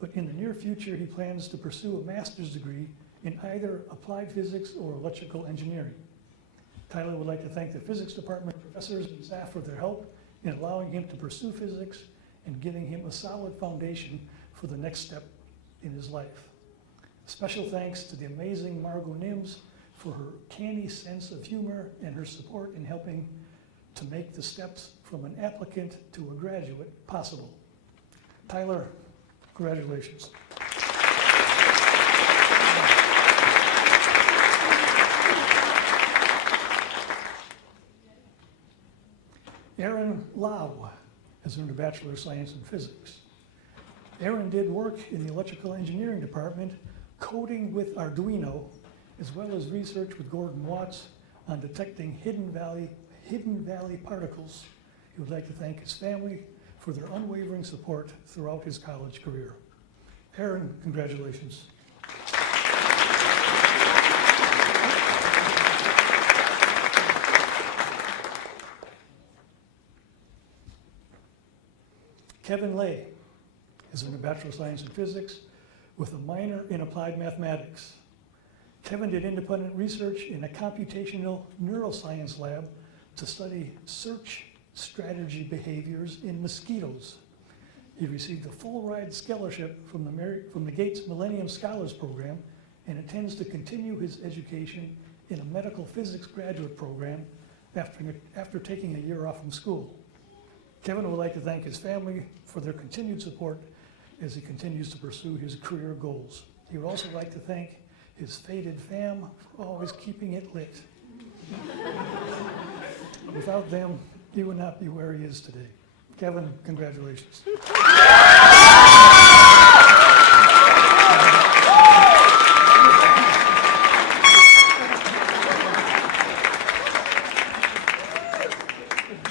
but in the near future he plans to pursue a master's degree in either applied physics or electrical engineering. Tyler would like to thank the physics department professors and staff for their help in allowing him to pursue physics and giving him a solid foundation for the next step in his life. Special thanks to the amazing Margot Nims for her canny sense of humor and her support in helping to make the steps from an applicant to a graduate possible. Tyler, congratulations. Aaron Lau has earned a Bachelor of Science in Physics. Aaron did work in the electrical engineering department coding with Arduino as well as research with Gordon Watts on detecting hidden valley particles. He would like to thank his family for their unwavering support throughout his college career. Aaron, congratulations. Kevin Lay has earned a Bachelor of Science in Physics with a minor in Applied Mathematics. Kevin did independent research in a computational neuroscience lab to study search strategy behaviors in mosquitoes. He received a full ride scholarship from the Gates Millennium Scholars Program and intends to continue his education in a medical physics graduate program after taking a year off from school. Kevin would like to thank his family for their continued support as he continues to pursue his career goals. He would also like to thank his fated fam for always keeping it lit. Without them, he would not be where he is today. Kevin, congratulations.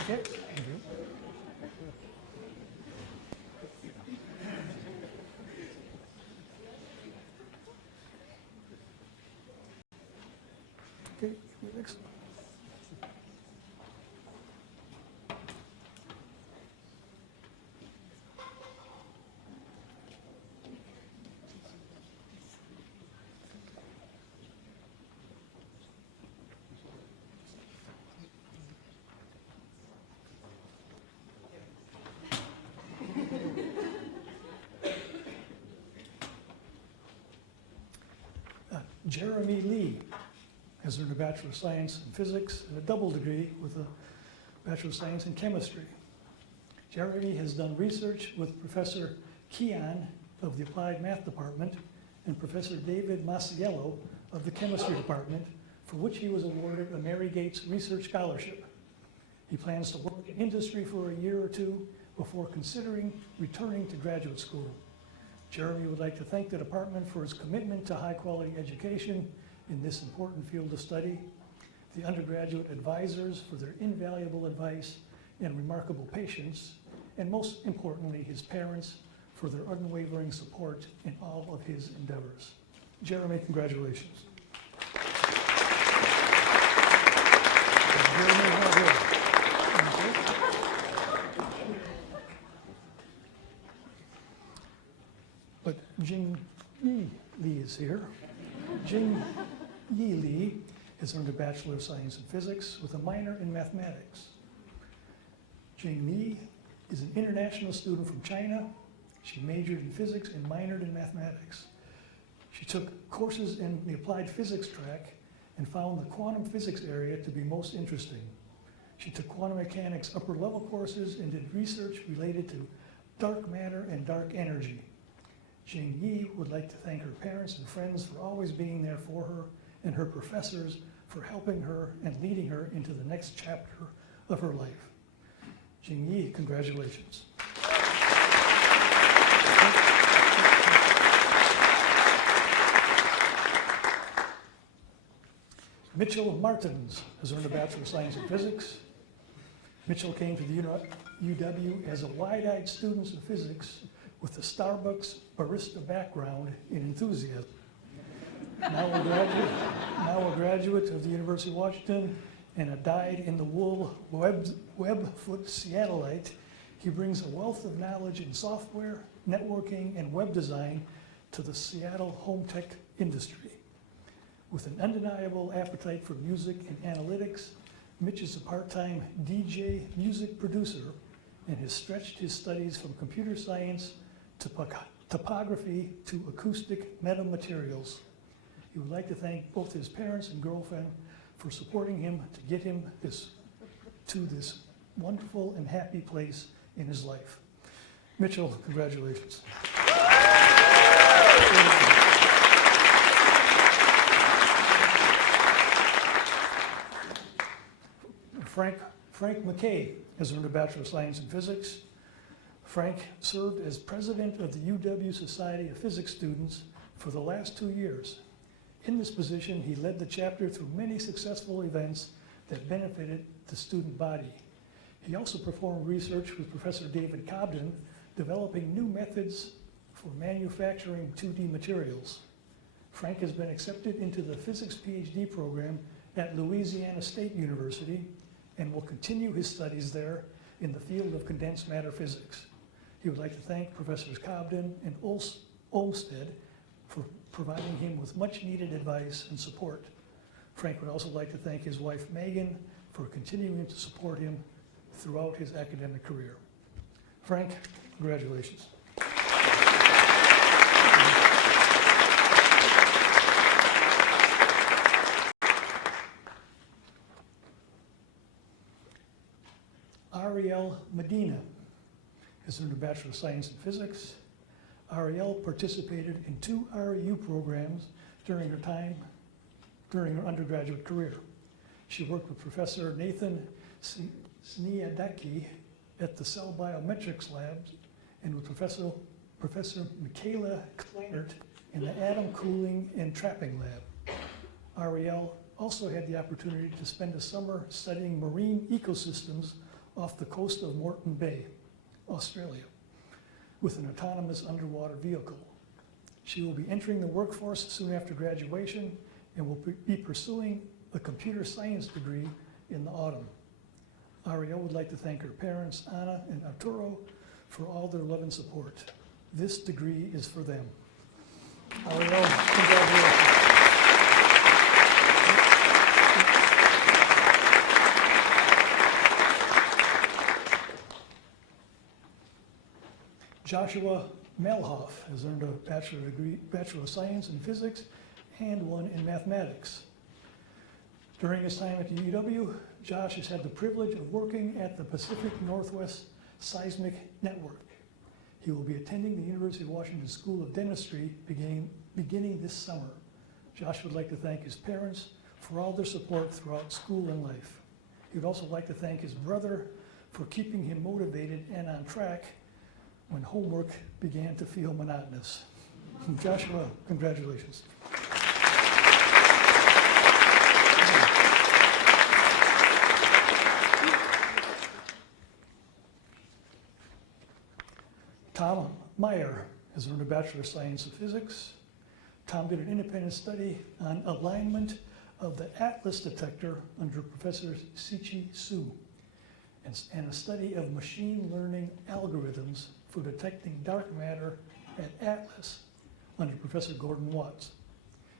Okay, thank you. Okay, next. Jeremy Lee has earned a Bachelor of Science in Physics and a double degree with a Bachelor of Science in Chemistry. Jeremy has done research with Professor Keon of the Applied Math Department and Professor David Masiello of the Chemistry Department, for which he was awarded a Mary Gates Research Scholarship. He plans to work in industry for a year or two before considering returning to graduate school. Jeremy would like to thank the department for its commitment to high-quality education in this important field of study, the undergraduate advisors for their invaluable advice and remarkable patience, and most importantly, his parents for their unwavering support in all of his endeavors. Jeremy, congratulations. Jeremy, right here. But Jing Yi Lee is here. Jing Yi Lee has earned a Bachelor of Science in Physics with a minor in Mathematics. Jing Yi is an international student from China. She majored in physics and minored in mathematics. She took courses in the applied physics track and found the quantum physics area to be most interesting. She took quantum mechanics upper level courses and did research related to dark matter and dark energy. Jing Yi would like to thank her parents and friends for always being there for her and her professors for helping her and leading her into the next chapter of her life. Jing Yi, congratulations. Mitchell Martins has earned a Bachelor of Science in Physics. Mitchell came to the UW as a wide-eyed student of physics with a Starbucks barista background in enthusiasm. Now a graduate of the University of Washington and a dyed-in-the-wool webfoot Seattleite, he brings a wealth of knowledge in software, networking, and web design to the Seattle home tech industry. With an undeniable appetite for music and analytics, Mitch is a part-time DJ music producer and has stretched his studies from computer science to topography to acoustic metamaterials. He would like to thank both his parents and girlfriend for supporting him to get him to this wonderful and happy place in his life. Mitchell, congratulations. Frank McKay has earned a Bachelor of Science in Physics. Frank served as president of the UW Society of Physics Students for the last 2 years. In this position, he led the chapter through many successful events that benefited the student body. He also performed research with Professor David Cobden, developing new methods for manufacturing 2D materials. Frank has been accepted into the physics PhD program at Louisiana State University and will continue his studies there in the field of condensed matter physics. He would like to thank Professors Cobden and Olmsted for providing him with much needed advice and support. Frank would also like to thank his wife Megan for continuing to support him throughout his academic career. Frank, congratulations. Ariel Medina has earned a Bachelor of Science in Physics. Ariel participated in 2 REU programs during her undergraduate career. She worked with Professor Nathan Sniadecki at the Cell Biometrics Labs and with Professor Michaela Kleinert in the Atom Cooling and Trapping Lab. Ariel also had the opportunity to spend a summer studying marine ecosystems off the coast of Moreton Bay, Australia, with an autonomous underwater vehicle. She will be entering the workforce soon after graduation and will be pursuing a computer science degree in the autumn. Ariel would like to thank her parents, Anna and Arturo, for all their love and support. This degree is for them. Ariel, congratulations. Joshua Melhoff has earned a Bachelor of Science in Physics and 1 in Mathematics. During his time at the UW, Josh has had the privilege of working at the Pacific Northwest Seismic Network. He will be attending the University of Washington School of Dentistry beginning this summer. Josh would like to thank his parents for all their support throughout school and life. He would also like to thank his brother for keeping him motivated and on track when homework began to feel monotonous. Joshua, congratulations. Tom Meyer has earned a Bachelor of Science in Physics. Tom did an independent study on alignment of the Atlas detector under Professor Sichi Su, and a study of machine learning algorithms for detecting dark matter at Atlas under Professor Gordon Watts.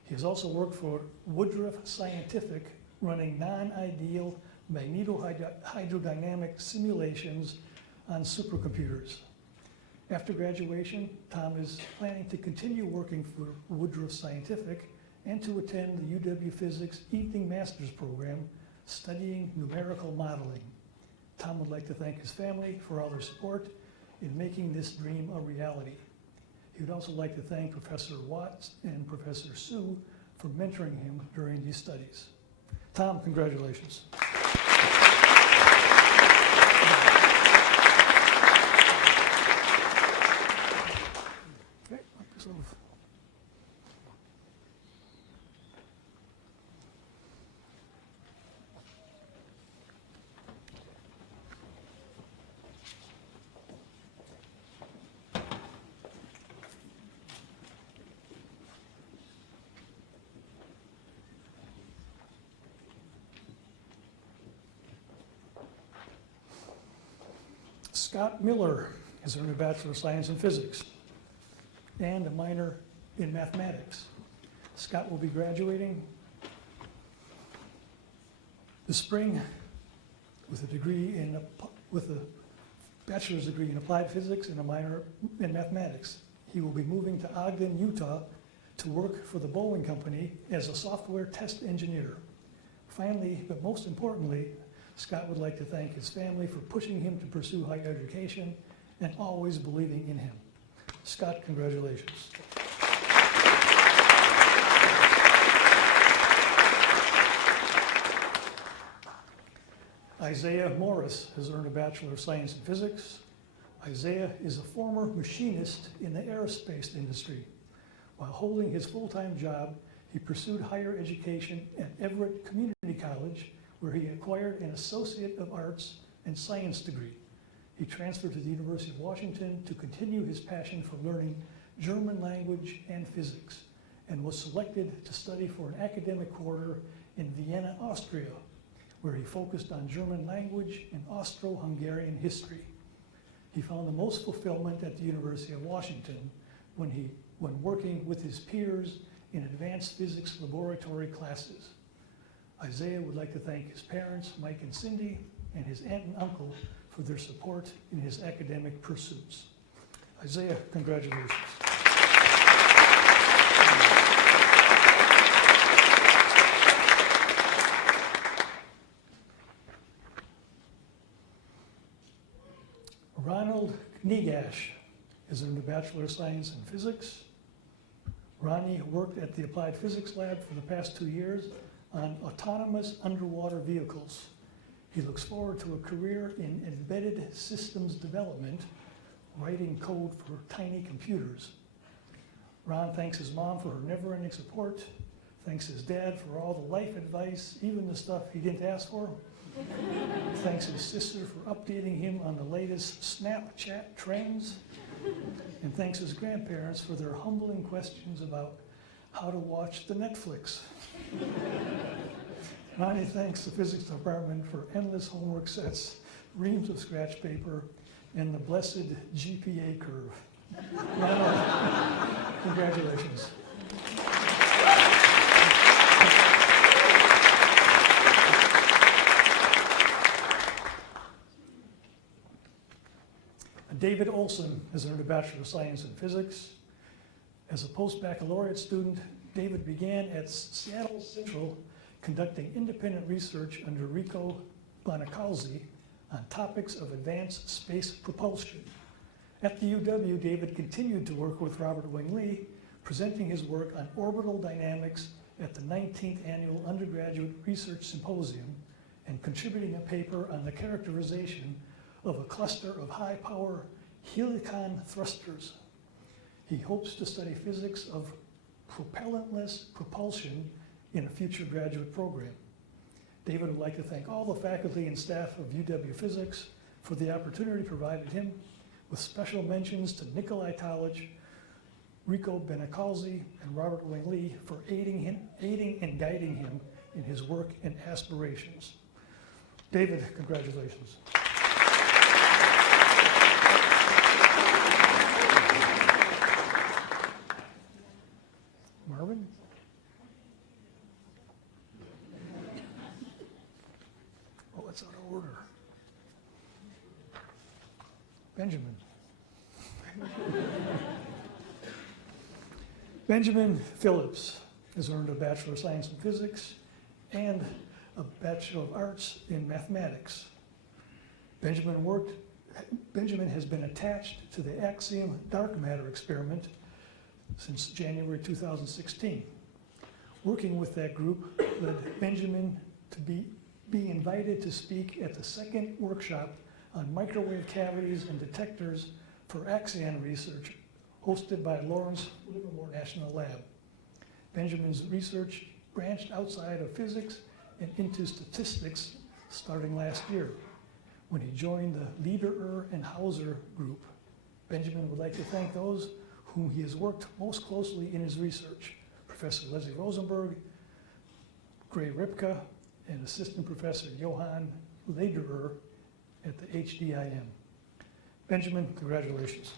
He has also worked for Woodruff Scientific, running non-ideal magnetohydrodynamic simulations on supercomputers. After graduation, Tom is planning to continue working for Woodruff Scientific and to attend the UW Physics Evening Master's Program studying numerical modeling. Tom would like to thank his family for all their support in making this dream a reality. He would also like to thank Professor Watts and Professor Su for mentoring him during these studies. Tom, congratulations. Okay, sort of. Scott Miller has earned a Bachelor of Science in Physics and a minor in Mathematics. Scott will be graduating this spring with a bachelor's degree in Applied Physics and a minor in Mathematics. He will be moving to Ogden, Utah to work for the Boeing Company as a software test engineer. Finally, but most importantly, Scott would like to thank his family for pushing him to pursue higher education and always believing in him. Scott, congratulations. Isaiah Morris has earned a Bachelor of Science in Physics. Isaiah is a former machinist in the aerospace industry. While holding his full-time job, He pursued higher education at Everett Community College, where he acquired an Associate of Arts and Science degree. He transferred to the University of Washington to continue his passion for learning German language and physics, and was selected to study for an academic quarter in Vienna, Austria, where he focused on German language and Austro-Hungarian history. He found the most fulfillment at the University of Washington when working with his peers in advanced physics laboratory classes. Isaiah would like to thank his parents, Mike and Cindy, and his aunt and uncle for their support in his academic pursuits. Isaiah, congratulations. Ronald Kniegash has earned a Bachelor of Science in Physics. Ronnie worked at the Applied Physics Lab for the past 2 years on autonomous underwater vehicles. He looks forward to a career in embedded systems development, writing code for tiny computers. Ron thanks his mom for her never-ending support, thanks his dad for all the life advice, even the stuff he didn't ask for. Thanks his sister for updating him on the latest Snapchat trends. And thanks his grandparents for their humbling questions about how to watch the Netflix. Ronnie thanks the physics department for endless homework sets, reams of scratch paper, and the blessed GPA curve. Ronald, congratulations. David Olson has earned a Bachelor of Science in Physics. As a post-baccalaureate student, David began at Seattle Central conducting independent research under Rico Bonacalzi on topics of advanced space propulsion. At the UW, David continued to work with Robert Wingley, presenting his work on orbital dynamics at the 19th Annual Undergraduate Research Symposium and contributing a paper on the characterization of a cluster of high-power helicon thrusters. He hopes to study physics of propellantless propulsion in a future graduate program. David would like to thank all the faculty and staff of UW Physics for the opportunity provided him, with special mentions to Nikolai Talich, Rico Bonacalzi, and Robert Wingley for aiding and guiding him in his work and aspirations. David, congratulations. Marvin? Oh, it's out of order. Benjamin. Benjamin Phillips has earned a Bachelor of Science in Physics and a Bachelor of Arts in Mathematics. Benjamin has been attached to the Axiom dark matter experiment since January 2016. Working with that group led Benjamin to be invited to speak at the second workshop on microwave cavities and detectors for Axion research, hosted by Lawrence Livermore National Lab. Benjamin's research branched outside of physics and into statistics starting last year, when he joined the Lederer and Hauser group. Benjamin would like to thank those whom he has worked most closely in his research: Professor Leslie Rosenberg, Gray Ripka, and Assistant Professor Johann Lederer at the HDIM. Benjamin, congratulations.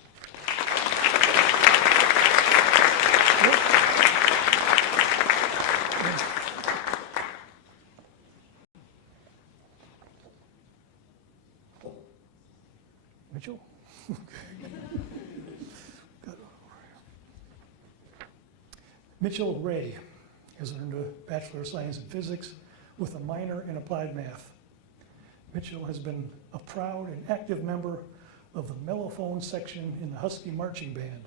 Mitchell? Mitchell Ray has earned a Bachelor of Science in Physics with a minor in Applied Math. Mitchell has been a proud and active member of the mellophone section in the Husky Marching Band.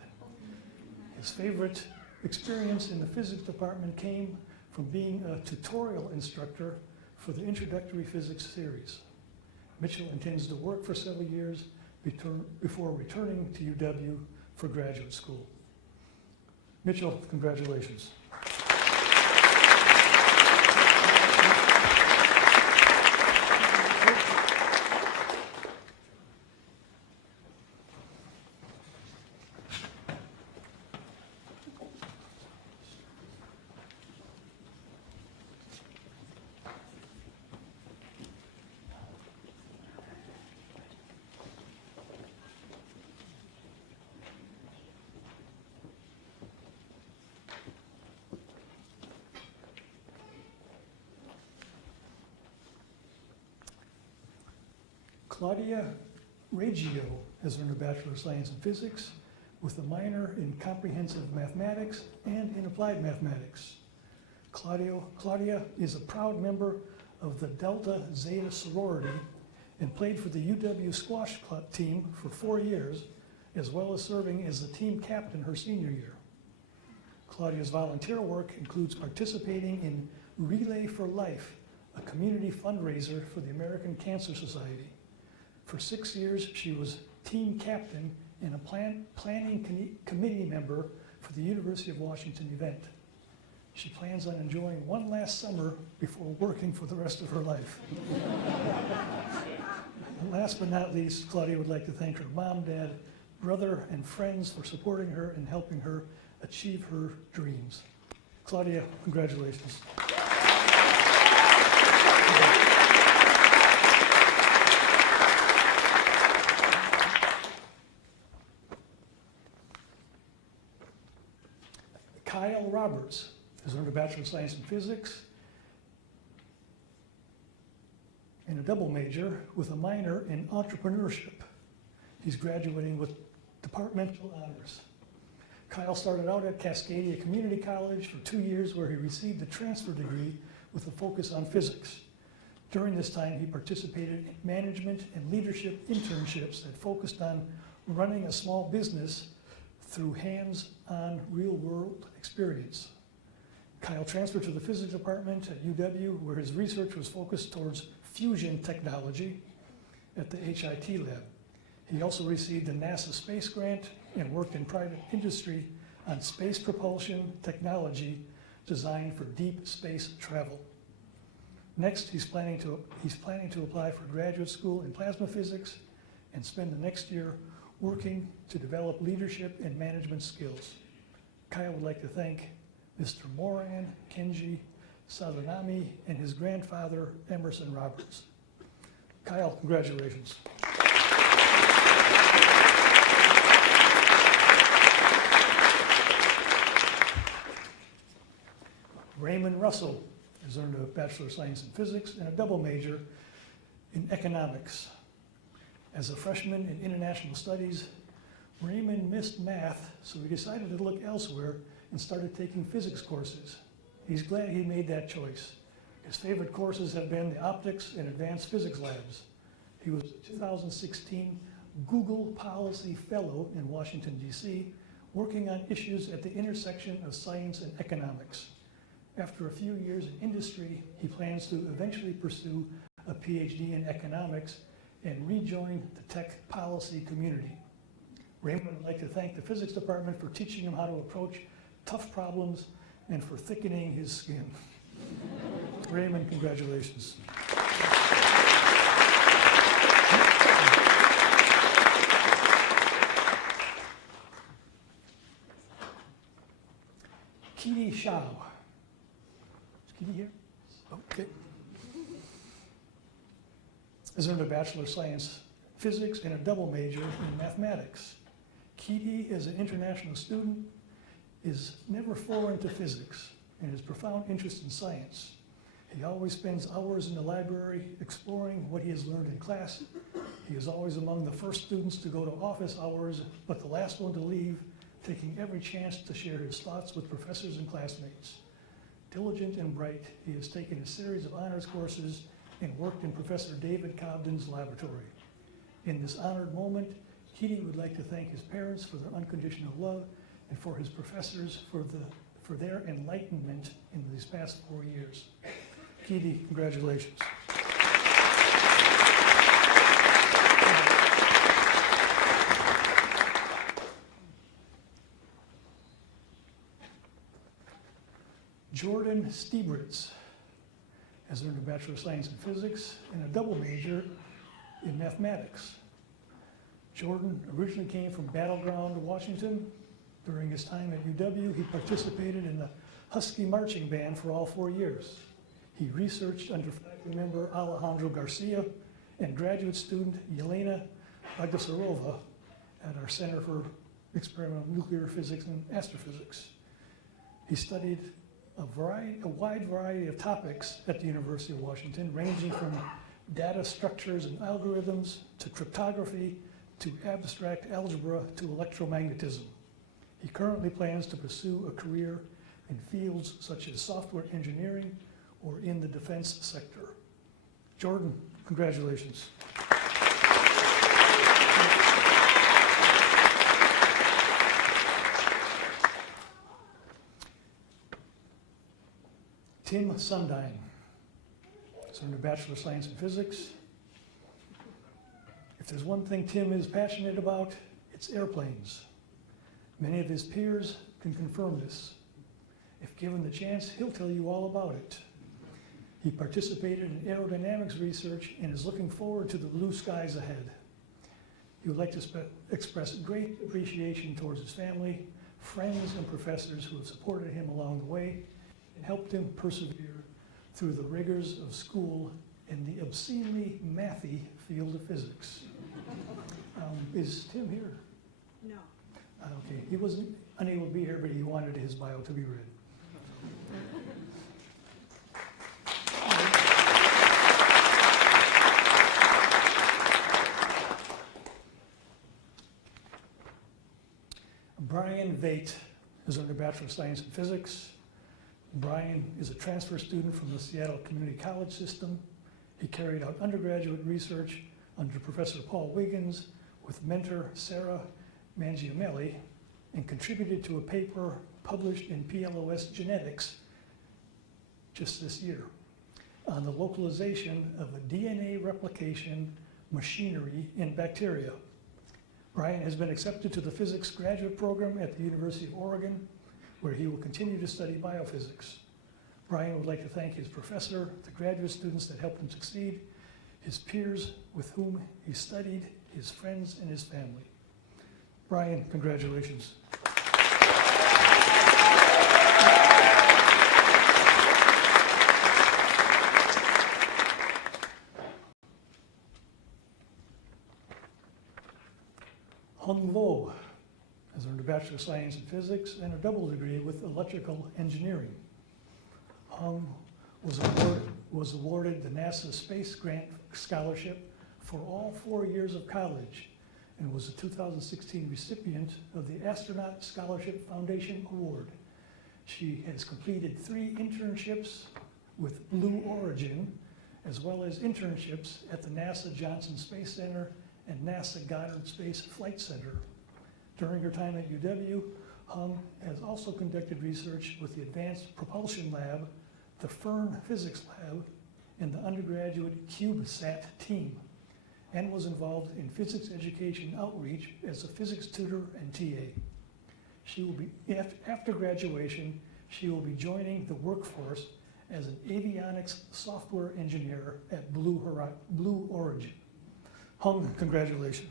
His favorite experience in the physics department came from being a tutorial instructor for the introductory physics series. Mitchell intends to work for several years before returning to UW for graduate school. Mitchell, congratulations. Claudia Reggio has earned a Bachelor of Science in Physics with a minor in comprehensive mathematics and in applied mathematics. Claudia is a proud member of the Delta Zeta sorority and played for the UW squash club team for 4 years, as well as serving as the team captain her senior year. Claudia's volunteer work includes participating in Relay for Life, a community fundraiser for the American Cancer Society. For 6 years, she was team captain and a planning committee member for the University of Washington event. She plans on enjoying one last summer before working for the rest of her life. And last but not least, Claudia would like to thank her mom, dad, brother, and friends for supporting her and helping her achieve her dreams. Claudia, congratulations. Kyle Roberts has earned a Bachelor of Science in Physics and a double major with a minor in entrepreneurship. He's graduating with departmental honors. Kyle started out at Cascadia Community College for 2 years, where he received a transfer degree with a focus on physics. During this time, he participated in management and leadership internships that focused on running a small business through hands-on real-world experience. Kyle transferred to the physics department at UW, where his research was focused towards fusion technology at the HIT lab. He also received a NASA space grant and worked in private industry on space propulsion technology designed for deep space travel. Next, he's planning to apply for graduate school in plasma physics and spend the next year working to develop leadership and management skills. Kyle would like to thank Mr. Moran, Kenji Sadanami, and his grandfather, Emerson Roberts. Kyle, congratulations. Raymond Russell has earned a Bachelor of Science in Physics and a double major in economics. As a freshman in international studies, Raymond missed math, so he decided to look elsewhere and started taking physics courses. He's glad he made that choice. His favorite courses have been the optics and advanced physics labs. He was a 2016 Google Policy Fellow in Washington, D.C., working on issues at the intersection of science and economics. After a few years in industry, he plans to eventually pursue a PhD in economics and rejoin the tech policy community. Raymond would like to thank the physics department for teaching him how to approach tough problems and for thickening his skin. Raymond, congratulations. Kitty Shao. Is Kitty here? Okay. Has earned a Bachelor of Science Physics and a double major in mathematics. Kitty, as an international student, is never foreign to physics and has profound interest in science. He always spends hours in the library exploring what he has learned in class. He is always among the first students to go to office hours, but the last one to leave, taking every chance to share his thoughts with professors and classmates. Diligent and bright, he has taken a series of honors courses and worked in Professor David Cobden's laboratory. In this honored moment, Kitty would like to thank his parents for their unconditional love and for his professors for their enlightenment in these past 4 years. Kitty, congratulations. Jordan Stiebritz has earned a Bachelor of Science in Physics and a double major in mathematics. Jordan originally came from Battleground, Washington. During his time at UW, he participated in the Husky Marching Band for all 4 years. He researched under faculty member Alejandro Garcia and graduate student Yelena Bogdasarova at our Center for Experimental Nuclear Physics and Astrophysics. He studied a wide variety of topics at the University of Washington, ranging from data structures and algorithms, to cryptography, to abstract algebra, to electromagnetism. He currently plans to pursue a career in fields such as software engineering or in the defense sector. Jordan, congratulations. Tim Sundine has earned a Bachelor of Science in Physics. If there's one thing Tim is passionate about, it's airplanes. Many of his peers can confirm this. If given the chance, he'll tell you all about it. He participated in aerodynamics research and is looking forward to the blue skies ahead. He would like to express great appreciation towards his family, friends, and professors who have supported him along the way and helped him persevere through the rigors of school in the obscenely mathy field of physics. Is Tim here? No. Okay, he wasn't unable to be here, but he wanted his bio to be read. Brian Vate has earned a Bachelor of Science in Physics. Brian is a transfer student from the Seattle Community College system. He carried out undergraduate research under Professor Paul Wiggins with mentor Sarah Mangiamelli and contributed to a paper published in PLOS Genetics just this year on the localization of a DNA replication machinery in bacteria. Brian has been accepted to the physics graduate program at the University of Oregon, where he will continue to study biophysics. Brian would like to thank his professor, the graduate students that helped him succeed, his peers with whom he studied, his friends, and his family. Brian, congratulations. Hung Vo has earned a Bachelor of Science in Physics and a double degree with electrical engineering. Hung was awarded the NASA Space Grant Scholarship for all 4 years of college and was a 2016 recipient of the Astronaut Scholarship Foundation Award. She has completed 3 internships with Blue Origin, as well as internships at the NASA Johnson Space Center and NASA Goddard Space Flight Center. During her time at UW, Hung has also conducted research with the Advanced Propulsion Lab, the Fern Physics Lab, and the undergraduate CubeSat team, and was involved in physics education outreach as a physics tutor and TA. She will be, after graduation, she will be joining the workforce as an avionics software engineer at Blue Origin. Hung, congratulations.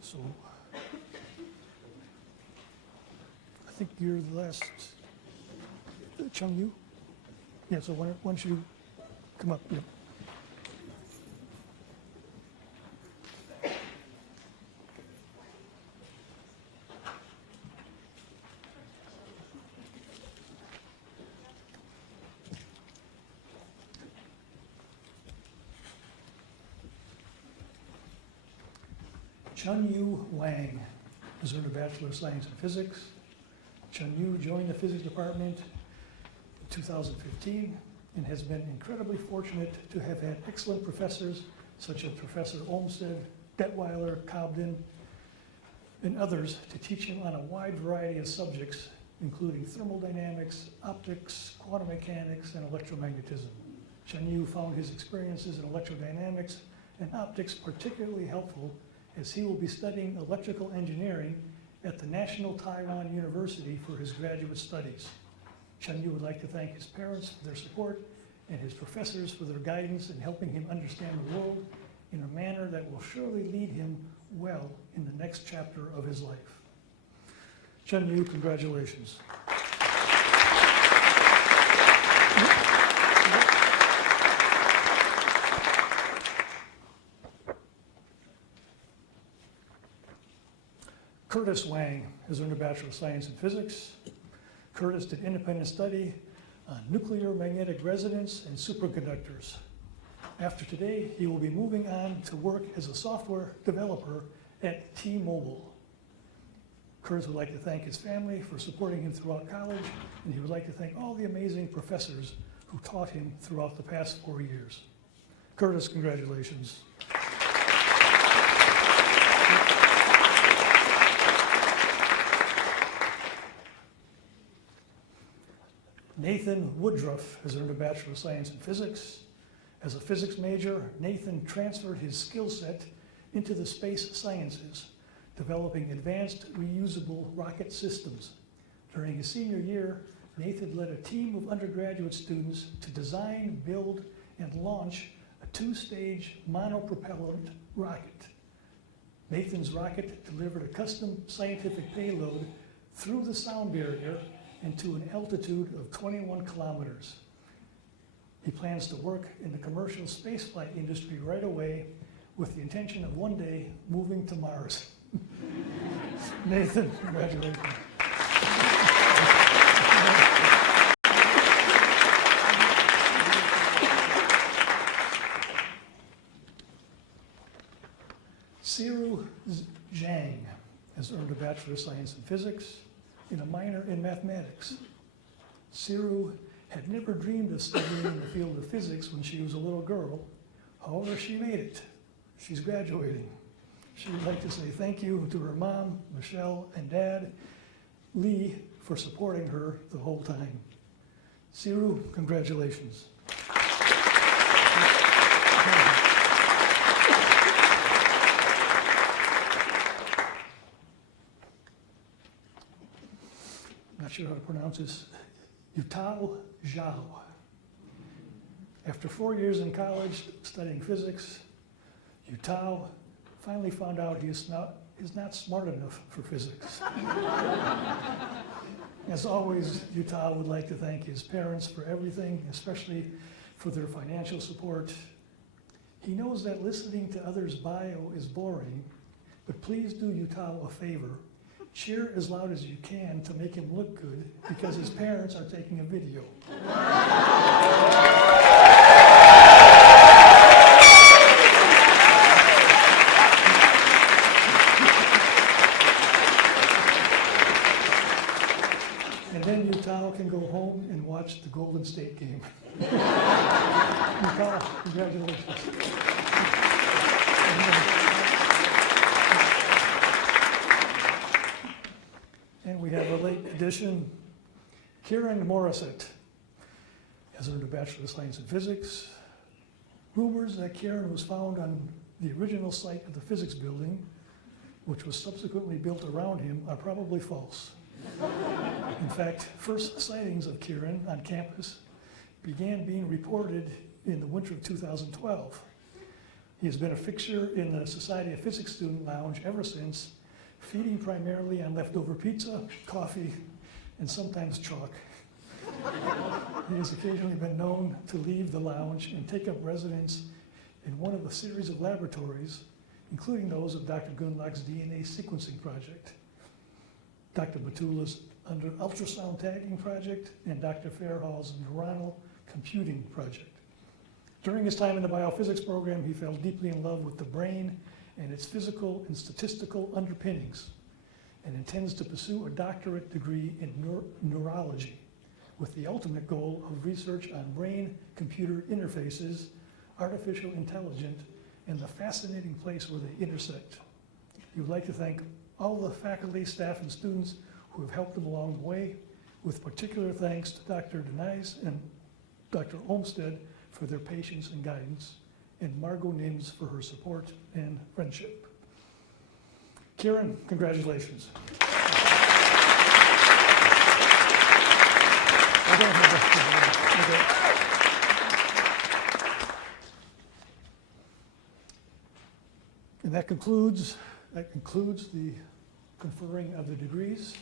So, I think you're the last, Chung Yu? Yeah, so why don't you come up? Yeah. Chun Yu Wang has earned a Bachelor of Science in Physics. Chun Yu joined the physics department in 2015 and has been incredibly fortunate to have had excellent professors such as Professor Olmsted, Detweiler, Cobden, and others to teach him on a wide variety of subjects, including thermodynamics, optics, quantum mechanics, and electromagnetism. Chun Yu found his experiences in electrodynamics and optics particularly helpful as he will be studying electrical engineering at the National Taiwan University for his graduate studies. Chun Yu would like to thank his parents for their support and his professors for their guidance in helping him understand the world in a manner that will surely lead him well in the next chapter of his life. Chun Yu, congratulations. Curtis Wang has earned a Bachelor of Science in Physics. Curtis did independent study on nuclear magnetic resonance and superconductors. After today, he will be moving on to work as a software developer at T-Mobile. Curtis would like to thank his family for supporting him throughout college, and he would like to thank all the amazing professors who taught him throughout the past 4 years. Curtis, congratulations. Nathan Woodruff has earned a Bachelor of Science in Physics. As a physics major, Nathan transferred his skill set into the space sciences, developing advanced reusable rocket systems. During his senior year, Nathan led a team of undergraduate students to design, build, and launch a 2-stage monopropellant rocket. Nathan's rocket delivered a custom scientific payload through the sound barrier and to an altitude of 21 kilometers. He plans to work in the commercial spaceflight industry right away with the intention of one day moving to Mars. Nathan, congratulations. Siru Zhang has earned a Bachelor of Science in Physics and a minor in mathematics. Siru had never dreamed of studying in the field of physics when she was a little girl. However, she made it. She's graduating. She would like to say thank you to her mom, Michelle, and dad, Lee, for supporting her the whole time. Siru, congratulations. Not sure how to pronounce this. Yutao Zhao. After 4 years in college studying physics, Yutao finally found out he is not smart enough for physics. As always, Yutao would like to thank his parents for everything, especially for their financial support. He knows that listening to others' bio is boring, but please do Yutao a favor. Cheer as loud as you can to make him look good because his parents are taking a video. And then Yutao can go home and watch the Golden State game. Yutao, congratulations. And we have a late addition. Kieran Morissette has earned a Bachelor of Science in Physics. Rumors that Kieran was found on the original site of the physics building, which was subsequently built around him, are probably false. In fact, first sightings of Kieran on campus began being reported in the winter of 2012. He has been a fixture in the Society of Physics Student Lounge ever since, feeding primarily on leftover pizza, coffee, and sometimes chalk. He has occasionally been known to leave the lounge and take up residence in one of a series of laboratories, including those of Dr. Gundlach's DNA sequencing project, Dr. Batula's under ultrasound tagging project, and Dr. Fairhall's neuronal computing project. During his time in the biophysics program, he fell deeply in love with the brain and its physical and statistical underpinnings, and intends to pursue a doctorate degree in neurology with the ultimate goal of research on brain-computer interfaces, artificial intelligence, and the fascinating place where they intersect. He would like to thank all the faculty, staff, and students who have helped him along the way, with particular thanks to Dr. Denise and Dr. Olmsted for their patience and guidance, and Margot Nims for her support and friendship. Kieran, congratulations. And that concludes the conferring of the degrees.